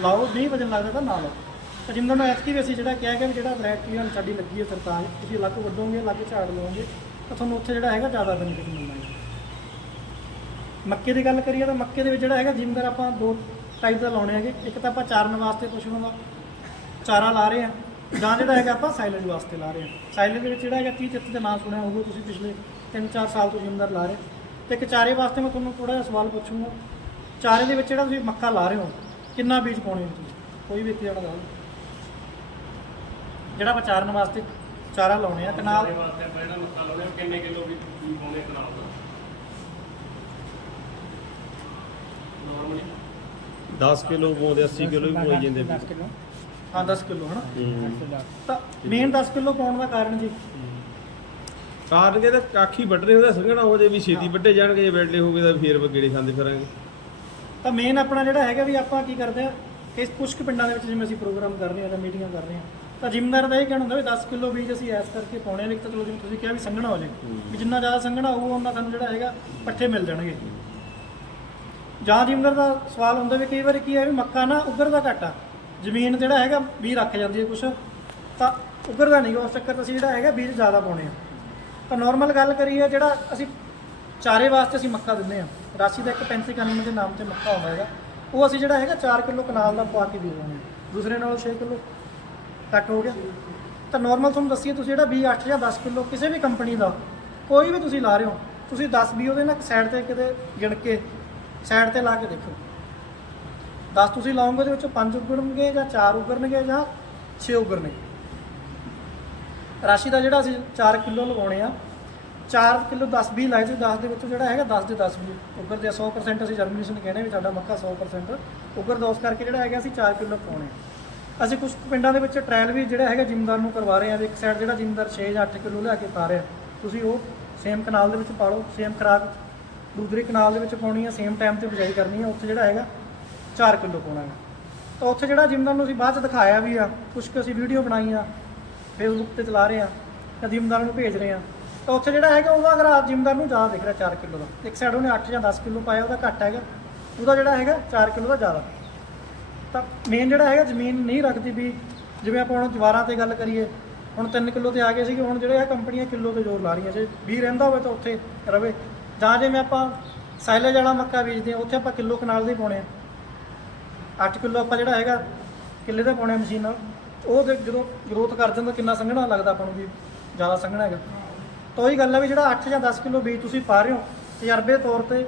ਲਾਓ ਨਹੀਂ ਵਜਨ ਲੱਗਦਾ ਤਾਂ ਨਾ ਲਾਓ। ਤਾਂ ਜਿੰਨਾਂ ਨੂੰ ਐਤਕੀ ਵੀ ਅਸੀਂ ਜਿਹੜਾ ਕਿਹਾ ਕਿ ਵੀ ਜਿਹੜਾ ਵੈਰਾਈਟੀ ਨਾਲ ਸਾਡੀ ਲੱਗੀ ਹੈ ਸਰਤਾਜ ਤੁਸੀਂ ਅਲੱਗ ਵੱਢੋਗੇ, ਅਲੱਗ ਝਾੜ ਲਓਗੇ ਤਾਂ ਤੁਹਾਨੂੰ ਉੱਥੇ ਜਿਹੜਾ ਹੈਗਾ ਜ਼ਿਆਦਾ ਬੈਨੀਫਿਟ ਮਿਲਣਾ ਹੈ। ਮੱਕੇ ਦੀ ਗੱਲ ਕਰੀਏ ਤਾਂ ਮੱਕੇ ਦੇ ਵਿੱਚ ਜਿਹੜਾ ਹੈਗਾ ਜ਼ਿਮੀਂਦਾਰ ਆਪਾਂ ਦੋ ਟਾਈਪ ਦਾ ਲਾਉਣੇ ਹੈਗੇ। ਇੱਕ ਤਾਂ ਆਪਾਂ ਚਾਰਨ ਵਾਸਤੇ ਪਸ਼ੂਆਂ ਦਾ ਚਾਰਾ ਲਾ ਰਹੇ ਹਾਂ, ਜਾਂ ਜਿਹੜਾ ਹੈਗਾ ਆਪਾਂ ਸਾਈਲੈਂਜ ਵਾਸਤੇ ਲਾ ਰਹੇ ਹਾਂ। ਸਾਈਲੈਂਜ ਦੇ ਵਿੱਚ ਜਿਹੜਾ ਹੈਗਾ 30 33 ਦਾ ਨਾਮ ਸੁਣਿਆ ਹੋਊਗਾ, ਤੁਸੀਂ ਪਿਛਲੇ 3-4 ਸਾਲ ਤੋਂ ਜ਼ਿਮੀਂਦਾਰ ਲਾ ਰਹੇ ਤੇ ਇੱਕ ਚਾਰੇ ਵਾਸਤੇ ਮੈਂ ਤੁਹਾਨੂੰ ਥੋੜਾ ਜਿਹਾ ਸਵਾਲ ਪੁੱਛੂੰਗਾ। ਚਾਰੇ ਦੇ ਵਿੱਚ ਜਿਹੜਾ ਤੁਸੀਂ ਮੱਕਾ ਲਾ ਰਹੇ ਹੋ, ਕਿੰਨਾ ਬੀਜ ਪਾਉਣੇ ਹੋ ਤੁਸੀਂ? ਕੋਈ ਵੀ ਇੱਕ ਜਣਾ ਦੱਸ ਜਿਹੜਾ ਆਪਾਂ ਚਾਰਨ ਵਾਸਤੇ ਚਾਰਾ ਲਾਉਣੇ ਆ ਕਨਾਲ ਦੇ ਵਾਸਤੇ ਆਪਾਂ ਜਿਹੜਾ ਮੱਕਾ ਲਾਉਂਦੇ ਹਾਂ ਕਿੰਨੇ ਕਿਲੋ ਵੀ ਵੀ ਪਾਉਂਦੇ ਆ ਕਨਾਲ ਦਾ ਨਾਰਮਲੀ 10 ਕਿਲੋ ਪਾਉਂਦੇ 80 ਕਿਲੋ ਵੀ ਪਾਈ ਜਾਂਦੇ ਦਸ ਕਿੱਲੋ। ਹਾਂ 10 ਕਿਲੋ ਹਨਾ? ਹੂੰ। ਤਾਂ ਮੇਨ 10 ਕਿਲੋ ਪਾਉਣ ਦਾ ਕਾਰਨ ਜੀ? ਕਾਰਨ ਕੇ ਤਾਂ ਕਾਖੀ ਵੱਢ ਰਹੇ ਉਹਦਾ ਸੰਘਣਾ ਹੋ ਜੇ ਵੀ ਛੇਤੀ ਵੱਢੇ ਜਾਣਗੇ ਜੇ ਵੈਲੇ ਹੋ ਗਏ ਤਾਂ ਫੇਰ ਆਪਾਂ ਗੇੜੇ ਖਾਂਦੇ ਫਿਰਾਂਗੇ। ਤਾਂ ਮੇਨ ਆਪਣਾ ਜਿਹੜਾ ਹੈਗਾ ਵੀ ਆਪਾਂ ਕੀ ਕਰਦੇ ਆ ਕਿ ਕੁਝ ਕੁ ਪਿੰਡਾਂ ਦੇ ਵਿੱਚ ਜਿਵੇਂ ਅਸੀਂ ਪ੍ਰੋਗਰਾਮ ਕਰ ਰਹੇ ਹਾਂ ਜਾਂ ਮੀਟਿੰਗਾਂ ਕਰ ਰਹੇ ਹਾਂ ਤਾਂ ਜ਼ਿਮੀਂਦਾਰ ਦਾ ਇਹ ਕਹਿਣਾ ਹੁੰਦਾ ਵੀ 10 ਕਿਲੋ ਬੀਜ ਅਸੀਂ ਐਸ ਕਰਕੇ ਪਾਉਣੇ ਆ, ਨਹੀਂ ਤਾਂ ਚਲੋ ਜਿਵੇਂ ਤੁਸੀਂ ਕਿਹਾ ਵੀ ਸੰਘਣਾ ਹੋ ਜਾਏ। ਵੀ ਜਿੰਨਾ ਜ਼ਿਆਦਾ ਸੰਘਣਾ ਹੋਊ ਉਹਨਾਂ ਤੁਹਾਨੂੰ ਜਿਹੜਾ ਹੈਗਾ ਪੱਠੇ ਮਿਲ ਜਾਣਗੇ। ਜਾਂ ਜ਼ਿਮੀਂਦਾਰ ਦਾ ਸਵਾਲ ਹੁੰਦਾ ਵੀ ਕਈ ਵਾਰੀ ਕੀ ਹੈ ਵੀ ਮੱਕਾ ਨਾ ਉੱਗਰਦਾ ਘੱਟ ਜ਼ਮੀਨ ਜਿਹੜਾ ਹੈਗਾ ਬੀਜ ਰੱਖ ਜਾਂਦੀ ਹੈ ਕੁਛ। ਤਾਂ ਉੱਗਰਦਾ ਨਹੀਂ ਉਸ ਚੱਕਰ ਅਸੀਂ ਜਿਹੜਾ ਹੈਗਾ ਬੀਜ ਜ਼ਿਆਦਾ ਪਾਉਣੇ ਆ। ਤਾਂ ਨਾਰਮਲ ਗੱਲ ਕਰੀਏ ਜਿਹੜਾ ਅਸੀਂ ਚਾਰੇ ਵਾਸਤੇ ਅਸੀਂ ਮੱਕਾ ਦਿੰਦੇ ਆ। ਰਾਸ਼ੀ ਦਾ ਇੱਕ 3591 ਦੇ ਨਾਮ ਤੇ ਮੱਕਾ ਆਉਂਦਾ ਹੈਗਾ। ਉਹ ਅਸੀਂ ਜਿਹੜਾ ਹੈਗਾ 4 ਕਿਲੋ ਕਨਾਲ ਦਾ ਪਵਾ ਕੇ ਦੇ ਦਿੰਦੇ ਦੂਸਰੇ ਨਾਲ 6 ਕਿਲੋ। ਘੱਟ ਹੋ ਗਿਆ। ਤਾਂ ਨਾਰਮਲ ਤੁਹਾਨੂੰ ਦੱਸੀਏ ਤੁਸੀਂ ਜਿਹੜਾ ਬੀ 8 ਜਾਂ 10 ਕਿਲੋ ਕਿਸੇ ਵੀ ਕੰਪਨੀ ਦਾ, ਕੋਈ ਵੀ ਤੁਸੀਂ ਲਾ ਰਹੇ ਹੋ, ਤੁਸੀਂ 10 ਵੀ ਉਹਦੇ ਨਾਲ ਸਾਈਡ ਤੇ ਕਿਤੇ ਗਿਣ ਕੇ ਸਾਈਡ ਤੇ ਲਾ ਕੇ ਦੇਖੋ। 10 ਤੁਸੀਂ ਲਾਓਗੇ ਉਹਦੇ ਵਿੱਚੋਂ 5 ਉਗਣਗੇ ਜਾਂ 4 ਉਗਣਗੇ ਜਾਂ 6 ਉਗਣਗੇ। ਰਾਸ਼ੀ ਦਾ ਜਿਹੜਾ ਅਸੀਂ 4 ਕਿਲੋ ਲਗਾਉਣੇ ਆ 4 ਕਿਲੋ 10 20 ਲਾਏ ਸੀ 10 ਦੇ ਵਿੱਚੋਂ ਜਿਹੜਾ ਹੈਗਾ 10 ਦੇ 10 ਵੀ ਉਗਰਦੇ ਆ 100% ਅਸੀਂ ਜਰਮੀਨੇਸ਼ਨ ਕਹਿੰਦੇ ਵੀ ਸਾਡਾ ਮੱਕਾ 100% ਉਗਰਦਾ, ਉਸ ਕਰਕੇ ਜਿਹੜਾ ਹੈਗਾ ਅਸੀਂ 4 ਕਿਲੋ ਪਾਉਣੇ ਆ। ਅਸੀਂ ਕੁਝ ਪਿੰਡਾਂ ਦੇ ਵਿੱਚ ਟ੍ਰਾਇਲ ਵੀ ਜਿਹੜਾ ਹੈਗਾ ਜ਼ਿਮੀਂਦਾਰ ਨੂੰ ਕਰਵਾ ਰਹੇ ਆ ਵੀ ਇੱਕ ਸਾਈਡ ਜਿਹੜਾ ਜ਼ਿਮੀਂਦਾਰ 6 ਜਾਂ 8 ਕਿਲੋ ਲੈ ਕੇ ਪਾ ਰਿਹਾ। ਤੁਸੀਂ ਉਹ ਸੇਮ ਕਨਾਲ ਦੇ ਵਿੱਚ ਪਾ ਲਓ ਸੇਮ ਖਰਾਕ ਦੂਸਰੇ ਕਨਾਲ ਦੇ ਵਿੱਚ ਪਾਉਣੀ ਆ ਸੇਮ ਟਾਈਮ ਤੇ ਬਿਜਾਈ ਕਰਨੀ ਆ ਉੱਥੇ ਜਿਹੜਾ ਹੈਗਾ 4 ਕਿਲੋ ਪਾਉਣਾ ਹੈ। ਤਾਂ ਉੱਥੇ ਜਿਹੜਾ ਜ਼ਿਮੀਂਦਾਰ ਨੂੰ ਅਸੀਂ ਬਾਅਦ ਚ ਦਿਖਾਇਆ ਵੀ ਆ ਕੁਝ ਕੁ ਅਸੀਂ ਵੀਡੀਓ ਬਣਾਈ ਆ ਫੇਸਬੁੱਕ ਤੇ ਚਲਾ ਰਹੇ ਆ ਤਾਂ ਜ਼ਿਮੀਂਦਾਰਾਂ ਨੂੰ ਭੇਜ ਰਹੇ ਆ, ਤਾਂ ਉੱਥੇ ਜਿਹੜਾ ਹੈਗਾ ਉਹਦਾ ਅਗਰ ਜ਼ਿਮੀਂਦਾਰ ਨੂੰ ਜ਼ਿਆਦਾ ਦਿਖ ਰਿਹਾ 4 ਕਿਲੋ ਦਾ, ਇੱਕ ਸਾਈਡ ਉਹਨੇ 8 ਜਾਂ 10 ਕਿਲੋ ਪਾਇਆ, ਉਹਦਾ ਘੱਟ ਹੈਗਾ, ਉਹਦਾ ਜਿਹੜਾ ਹੈਗਾ 4 ਕਿਲੋ ਦਾ ਜ਼ਿਆਦਾ। ਤਾਂ ਮੇਨ ਜਿਹੜਾ ਹੈਗਾ ਜ਼ਮੀਨ ਨਹੀਂ ਰੱਖਦੀ ਵੀ ਜਿਵੇਂ ਆਪਾਂ ਹੁਣ ਜਵਾਰਾਂ ਤੇ ਗੱਲ ਕਰੀਏ, ਹੁਣ 3 ਕਿਲੋ ਤੇ ਆ ਗਏ ਸੀਗੇ, ਹੁਣ ਜਿਹੜੇ ਆ ਕੰਪਨੀਆਂ ਕਿਲੋ ਤੇ ਜ਼ੋਰ ਲਾ ਰਹੀਆਂ ਜੇ 20 ਰਹਿੰਦਾ ਹੋਵੇ ਤਾਂ ਉੱਥੇ ਰਵੇ। ਜਾਂ ਜਿਵੇਂ ਆਪਾਂ ਸਾਈਲੇਜ ਵਾਲਾ ਮੱਕਾ ਬੀਜਦੇ ਆ ਉੱਥੇ ਆਪਾਂ ਕਿਲੋ ਕਨਾਲ ਦੇ ਪਾਉਣੇ ਆ। 8 ਕਿਲੋ ਆਪਾਂ ਜਿਹੜਾ ਹੈਗਾ ਕਿੱਲੇ ਦਾ ਪਾਉਣੇ ਆ ਮਸ਼ੀਨ ਨਾਲ। ਉਹ ਦੇ ਜਦੋਂ ਗਰੋਥ ਕਰ ਜਾਂਦਾ, ਕਿੰਨਾ ਸੰਘਣਾ ਲੱਗਦਾ ਆਪਾਂ ਨੂੰ ਵੀ ਜ਼ਿਆਦਾ ਸੰਘਣਾ ਹੈਗਾ। ਤਾਂ ਉਹੀ ਗੱਲ ਹੈ ਵੀ ਜਿਹੜਾ 8 ਜਾਂ 10 ਕਿਲੋ ਬੀਜ ਤੁਸੀਂ ਪਾ ਰਹੇ ਹੋ, ਤਜਰਬੇ ਤੌਰ ਤੇ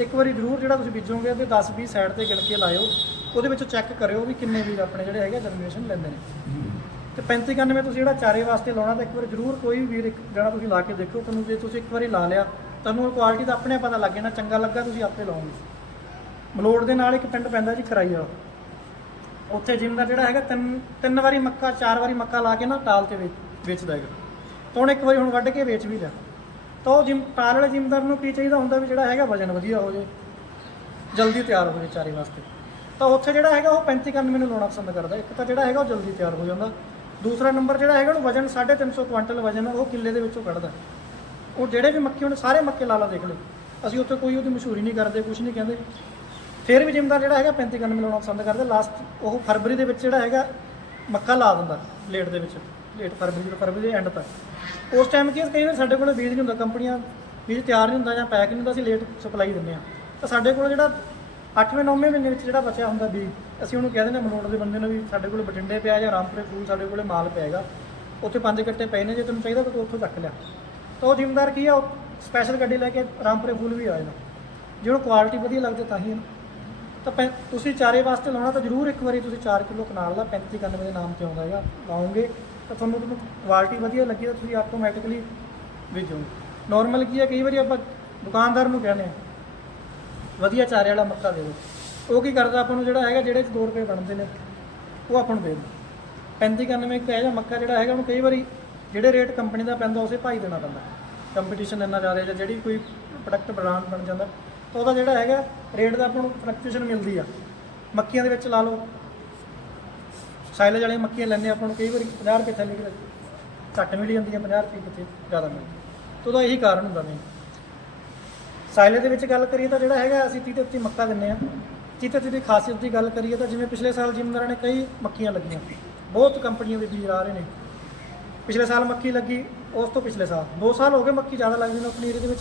ਇੱਕ ਵਾਰੀ ਜ਼ਰੂਰ ਜਿਹੜਾ ਤੁਸੀਂ ਬੀਜੋਗੇ ਤੇ 10 20 ਸਾਈਡ ਤੇ ਗਿਣ ਕੇ ਲਾਇਓ, ਉਹਦੇ ਵਿੱਚੋਂ ਚੈੱਕ ਕਰਿਓ ਵੀ ਕਿੰਨੇ ਵੀਰ ਆਪਣੇ ਜਿਹੜੇ ਹੈਗੇ ਜਨਰੇਸ਼ਨ ਲੈਂਦੇ ਨੇ। ਤੇ 35 91 ਤੁਸੀਂ ਜਿਹੜਾ ਚਾਰੇ ਵਾਸਤੇ ਲਾਉਣਾ ਤਾਂ ਇੱਕ ਵਾਰੀ ਜ਼ਰੂਰ ਕੋਈ ਵੀਰ ਇੱਕ ਜਿਹੜਾ ਤੁਸੀਂ ਲਾ ਕੇ ਦੇਖੋ ਤੁਹਾਨੂੰ ਜੇ ਤੁਸੀਂ ਇੱਕ ਵਾਰੀ ਲਾ ਲਿਆ, ਤੁਹਾਨੂੰ ਉਹ ਕੁਆਲਿਟੀ ਦਾ ਆਪਣੇ ਪਤਾ ਲੱਗ ਜਾਣਾ, ਚੰਗਾ ਲੱਗਾ ਤੁਸੀਂ ਆਪੇ ਲਾਓਗੇ। ਮਲੋੜ ਦੇ ਨਾਲ ਇੱਕ ਪਿੰਡ ਪੈਂਦਾ ਜੀ ਖਰਾਈ ਵਾਲਾ। ਉੱਥੇ ਜਿਮ ਦਾ ਜਿਹੜਾ ਹੈਗਾ ਤਿੰਨ ਤਿੰਨ ਵਾਰੀ ਮੱਕਾ, ਚਾਰ ਵਾਰੀ ਮੱਕਾ ਲਾ ਕੇ ਨਾ ਟਾਲ ਤੇ ਵੇਚ- ਵੇਚਦਾ ਹੈਗਾ। ਤਾਂ ਹੁਣ ਇੱਕ ਵਾਰੀ ਹੁਣ ਵੱਢ ਕੇ ਵੇਚ ਵੀ ਲਿਆ। ਤਾਂ ਉਹ ਜਿਮ ਟਾਲ ਵਾਲੇ ਜਿਮਦਾਰ ਨੂੰ ਕੀ ਚਾਹੀਦਾ ਹੁੰਦਾ ਵੀ ਜਿਹੜਾ ਹੈਗਾ ਵਜਨ ਵਧੀਆ ਹੋ ਜੇ, ਜਲਦੀ ਤਿਆਰ ਹੋ ਜੇ ਚਾਰੇ ਵਾਸਤੇ। ਤਾਂ ਉੱਥੇ ਜਿਹੜਾ ਹੈਗਾ ਉਹ 35 ਕੰਨ ਮੈਨੂੰ ਲਾਉਣਾ ਪਸੰਦ ਕਰਦਾ। ਇੱਕ ਤਾਂ ਜਿਹੜਾ ਹੈਗਾ ਉਹ ਜਲਦੀ ਤਿਆਰ ਹੋ ਜਾਂਦਾ। ਦੂਸਰਾ ਨੰਬਰ ਜਿਹੜਾ ਹੈਗਾ ਉਹ ਵਜਨ 350 ਕੁਆਂਟਲ ਵਜਨ ਉਹ ਕਿੱਲੇ ਦੇ ਵਿੱਚੋਂ ਕੱਢਦਾ। ਉਹ ਜਿਹੜੇ ਵੀ ਮੱਕੇ ਉਹਨੇ ਸਾਰੇ ਮੱਕੇ ਲਾ ਲਾ ਦੇਖ ਲਓ। ਅਸੀਂ ਉੱਥੇ ਕੋਈ ਉਹਦੀ ਮਸ਼ਹੂਰੀ ਨਹੀਂ ਕਰਦੇ ਕੁਝ ਨਹੀਂ ਕਹਿੰਦੇ। ਫਿਰ ਵੀ ਜਿਮਦਾਰ ਜਿਹੜਾ ਹੈਗਾ 35 ਕੰਨ ਮਿਲਾਉਣਾ ਪਸੰਦ ਕਰਦਾ। ਲਾਸਟ ਉਹ ਫਰਵਰੀ ਦੇ ਵਿੱਚ ਜਿਹੜਾ ਹੈਗਾ ਮੱਕਾ ਲਾ ਦਿੰਦਾ, ਲੇਟ ਦੇ ਵਿੱਚ। ਲੇਟ ਫਰਵਰੀ ਤੋਂ ਫਰਵਰੀ ਦੇ ਐਂਡ ਤੱਕ। ਉਸ ਟਾਈਮ ਕੀ ਕਈ ਵਾਰ ਸਾਡੇ ਕੋਲ ਬੀਜ ਨਹੀਂ ਹੁੰਦਾ, ਕੰਪਨੀਆਂ ਬੀਜ ਤਿਆਰ ਨਹੀਂ ਹੁੰਦਾ ਜਾਂ ਪੈਕ ਨਹੀਂ ਹੁੰਦਾ, ਅਸੀਂ ਲੇਟ ਸਪਲਾਈ ਦਿੰਦੇ ਆ ਤਾਂ ਸਾਡੇ ਕੋਲ ਜਿਹੜਾ 8ਵੇਂ 9ਵੇਂ ਮਹੀਨੇ ਵਿੱਚ ਜਿਹੜਾ ਬਚਿਆ ਹੁੰਦਾ ਬੀਜ, ਅਸੀਂ ਉਹਨੂੰ ਕਹਿ ਦਿੰਦੇ ਹਾਂ ਮਲੋੜ ਦੇ ਬੰਦੇ ਨੂੰ ਵੀ ਸਾਡੇ ਕੋਲ ਬਠਿੰਡੇ ਪਿਆ ਜਾਂ ਰਾਮਪੁਰੇ ਫੂਲ ਸਾਡੇ ਕੋਲੇ ਮਾਲ ਪਿਆਗਾ ਉੱਥੇ ਪੰਜ ਕੱਟੇ ਪਏ ਨੇ, ਜੇ ਤੈਨੂੰ ਚਾਹੀਦਾ ਤਾਂ ਤੂੰ ਉੱਥੋਂ ਚੱਕ ਲਿਆ। ਤਾਂ ਉਹ ਜ਼ਿਮੀਂਦਾਰ ਕੀ ਆ, ਉਹ ਸਪੈਸ਼ਲ ਗੱਡੀ ਲੈ ਕੇ ਰਾਮਪੁਰੇ ਫੂਲ ਵੀ ਆਏਗਾ ਜੇ ਉਹਨੂੰ ਕੁਆਲਿਟੀ ਵਧੀਆ ਲੱਗਦੇ ਤਾਂ ਹੀ ਤਾਂ ਪੈ- ਤੁਸੀਂ ਚਾਰੇ ਵਾਸਤੇ ਲਾਉਣਾ ਤਾਂ ਜ਼ਰੂਰ ਇੱਕ ਵਾਰੀ ਤੁਸੀਂ 4 ਕਿਲੋ ਕਨਾਲ ਦਾ 35 91 ਦੇ ਨਾਮ ਤੇ ਆਉਂਦਾ ਹੈਗਾ ਲਾਉਂਗੇ ਤਾਂ ਤੁਹਾਨੂੰ ਤੁਹਾਨੂੰ ਕੁਆਲਿਟੀ ਵਧੀਆ ਲੱਗੀ ਤਾਂ ਤੁਸੀਂ ਆਟੋਮੈਟਿਕਲੀ ਬੀਜੋਗੇ ਨਾਰਮਲ ਕੀ ਹੈ, ਕਈ ਵਾਰੀ ਆਪਾਂ ਦੁਕਾਨਦਾਰ ਨੂੰ ਕਹਿੰਦੇ ਆ ਵਧੀਆ ਚਾਰੇ ਵਾਲਾ ਮੱਕਾ ਦੇ ਦਿਓ। ਉਹ ਕੀ ਕਰਦਾ, ਆਪਾਂ ਨੂੰ ਜਿਹੜਾ ਹੈਗਾ, ਜਿਹੜੇ 'ਚ 2 ਰੁਪਏ ਬਣਦੇ ਨੇ, ਉਹ ਆਪਾਂ ਨੂੰ ਦੇ ਦਿੰਦਾ। 35 91 ਇੱਕ ਇਹੋ ਜਿਹਾ ਮੱਕਾ ਜਿਹੜਾ ਹੈਗਾ, ਉਹਨੂੰ ਕਈ ਵਾਰੀ ਜਿਹੜੇ ਰੇਟ ਕੰਪਨੀ ਦਾ ਪੈਂਦਾ, ਉਸੇ ਭਾਈ ਦੇਣਾ ਪੈਂਦਾ। ਕੰਪੀਟੀਸ਼ਨ ਇੰਨਾ ਜ਼ਿਆਦਾ ਜਾਂ ਜਿਹੜੀ ਕੋਈ ਪ੍ਰੋਡਕਟ ਬ੍ਰਾਂਡ ਬਣ ਜਾਂਦਾ ਤਾਂ ਉਹਦਾ ਜਿਹੜਾ ਹੈਗਾ, ਰੇਟ ਦਾ ਆਪਾਂ ਨੂੰ ਫਲਕਚੁਏਸ਼ਨ ਮਿਲਦੀ ਆ। ਮੱਕੀਆਂ ਦੇ ਵਿੱਚ ਲਾ ਲਓ। ਸਾਈਲੇਜ ਵਾਲੀਆਂ ਮੱਕੀਆਂ ਲੈਂਦੇ ਆਪਾਂ ਨੂੰ, ਕਈ ਵਾਰੀ 50 ਰੁਪਏ ਥੱਲੇ ਕਿਤੇ ਘੱਟ ਮਿਲ ਹੈ 50 ਰੁਪਏ ਕਿਤੇ ਜ਼ਿਆਦਾ ਮਿਲਦੀ ਤਾਂ ਉਹਦਾ ਇਹੀ ਕਾਰਨ ਹੁੰਦਾ ਨਹੀਂ ਸਾਈਲੇ ਦੇ ਵਿੱਚ ਗੱਲ ਕਰੀਏ ਤਾਂ ਜਿਹੜਾ ਹੈਗਾ, ਅਸੀਂ 30 33 ਮੱਕਾ ਦਿੰਨੇ ਆ 30 33 ਦੀ ਖਾਸੀਅਤ ਦੀ ਗੱਲ ਕਰੀਏ ਤਾਂ ਜਿਵੇਂ ਪਿਛਲੇ ਸਾਲ ਜ਼ਿਮੀਂਦਾਰਾਂ ਨੇ ਕਈ ਮੱਕੀਆਂ ਲੱਗੀਆਂ। ਬਹੁਤ ਕੰਪਨੀਆਂ ਦੇ ਬੀਜ ਆ ਰਹੇ ਨੇ। ਪਿਛਲੇ ਸਾਲ ਮੱਕੀ ਲੱਗੀ, ਉਸ ਤੋਂ ਪਿਛਲੇ ਸਾਲ। 2 ਸਾਲ ਹੋ ਗਏ ਮੱਕੀ ਜ਼ਿਆਦਾ ਲੱਗਦੀ ਨੇ ਆਪਣੀ ਏਰੀਏ ਦੇ ਵਿੱਚ।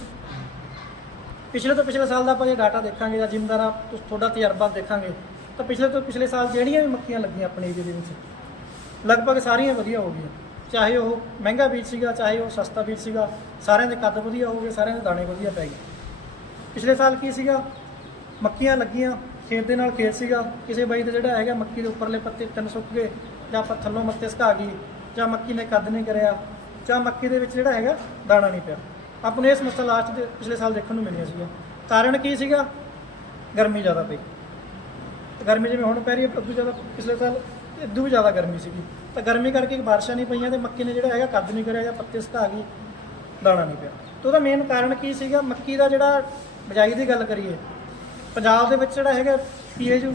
ਪਿਛਲੇ ਤੋਂ ਪਿਛਲੇ ਸਾਲ ਦਾ ਆਪਾਂ ਜੇ ਡਾਟਾ ਦੇਖਾਂਗੇ ਜਾਂ ਜ਼ਿਮੀਂਦਾਰਾਂ ਤੋਂ ਤੁਹਾਡਾ ਤਜਰਬਾ ਦੇਖਾਂਗੇ, ਤਾਂ ਪਿਛਲੇ ਤੋਂ ਪਿਛਲੇ ਸਾਲ ਜਿਹੜੀਆਂ ਵੀ ਮੱਕੀਆਂ ਲੱਗੀਆਂ ਆਪਣੇ ਏਰੀਏ ਦੇ ਵਿੱਚ, ਲਗਭਗ ਸਾਰੀਆਂ ਵਧੀਆ ਹੋ ਗਈਆਂ। ਚਾਹੇ ਉਹ ਮਹਿੰਗਾ ਬੀਜ ਸੀਗਾ, ਚਾਹੇ ਉਹ ਸਸਤਾ ਬੀਜ ਸੀਗਾ, ਸਾਰਿਆਂ ਦੇ ਕੱਦ ਵਧੀਆ ਹੋ ਗਏ, ਸਾਰਿਆਂ ਦੇ ਦਾਣੇ ਵਧੀਆ ਪੈ ਗਏ। ਪਿਛਲੇ ਸਾਲ ਕੀ ਸੀਗਾ? ਮੱਕੀਆਂ ਲੱਗੀਆਂ, ਖੇਤ ਦੇ ਨਾਲ ਖੇਤ ਸੀਗਾ, ਕਿਸੇ ਬਾਈ ਦਾ ਜਿਹੜਾ ਹੈਗਾ ਮੱਕੀ ਦੇ ਉੱਪਰਲੇ ਪੱਤੇ ਤਿੰਨ ਸੁੱਕ ਗਏ, ਜਾਂ ਆਪਾਂ ਥੱਲੋਂ ਮੱਤੇ ਸੁਕਾ ਗਈ ਜਾਂ ਮੱਕੀ ਨੇ ਕੱਦ ਨਹੀਂ ਕਰਿਆ, ਜਾਂ ਮੱਕੀ ਦੇ ਵਿੱਚ ਜਿਹੜਾ ਹੈਗਾ ਦਾਣਾ ਨਹੀਂ ਪਿਆ। ਆਪਾਂ ਨੂੰ ਇਹ ਸਮੱਸਿਆ ਲਾਸਟ ਦੇ ਪਿਛਲੇ ਸਾਲ ਦੇਖਣ ਨੂੰ ਮਿਲਿਆ ਸੀਗਾ ਕਾਰਨ ਕੀ ਸੀਗਾ? ਗਰਮੀ ਜ਼ਿਆਦਾ ਪਈ। ਗਰਮੀ ਜਿਵੇਂ ਹੁਣ ਪੈ ਰਹੀ ਹੈ ਉਦੋਂ ਜ਼ਿਆਦਾ ਪਿਛਲੇ ਸਾਲ ਇਦੋਂ ਵੀ ਜ਼ਿਆਦਾ ਗਰਮੀ ਸੀਗੀ। ਤਾਂ ਗਰਮੀ ਕਰਕੇ ਬਾਰਿਸ਼ਾਂ ਨਹੀਂ ਪਈਆਂ ਤੇ ਮੱਕੀ ਨੇ ਜਿਹੜਾ ਹੈਗਾ ਕੱਦ ਨਹੀਂ ਕਰਿਆ ਜਾਂ ਪੱਤੇ ਸੁਕਾ ਗਈ, ਦਾਣਾ ਨਹੀਂ ਪਿਆ। ਤੇ ਉਹਦਾ ਮੇਨ ਕਾਰਨ ਕੀ ਸੀਗਾ? ਮੱਕੀ ਦਾ ਜਿਹੜਾ ਬਿਜਾਈ ਦੀ ਗੱਲ ਕਰੀਏ, ਪੰਜਾਬ ਦੇ ਵਿੱਚ ਜਿਹੜਾ ਹੈਗਾ ਪੀਏਯੂ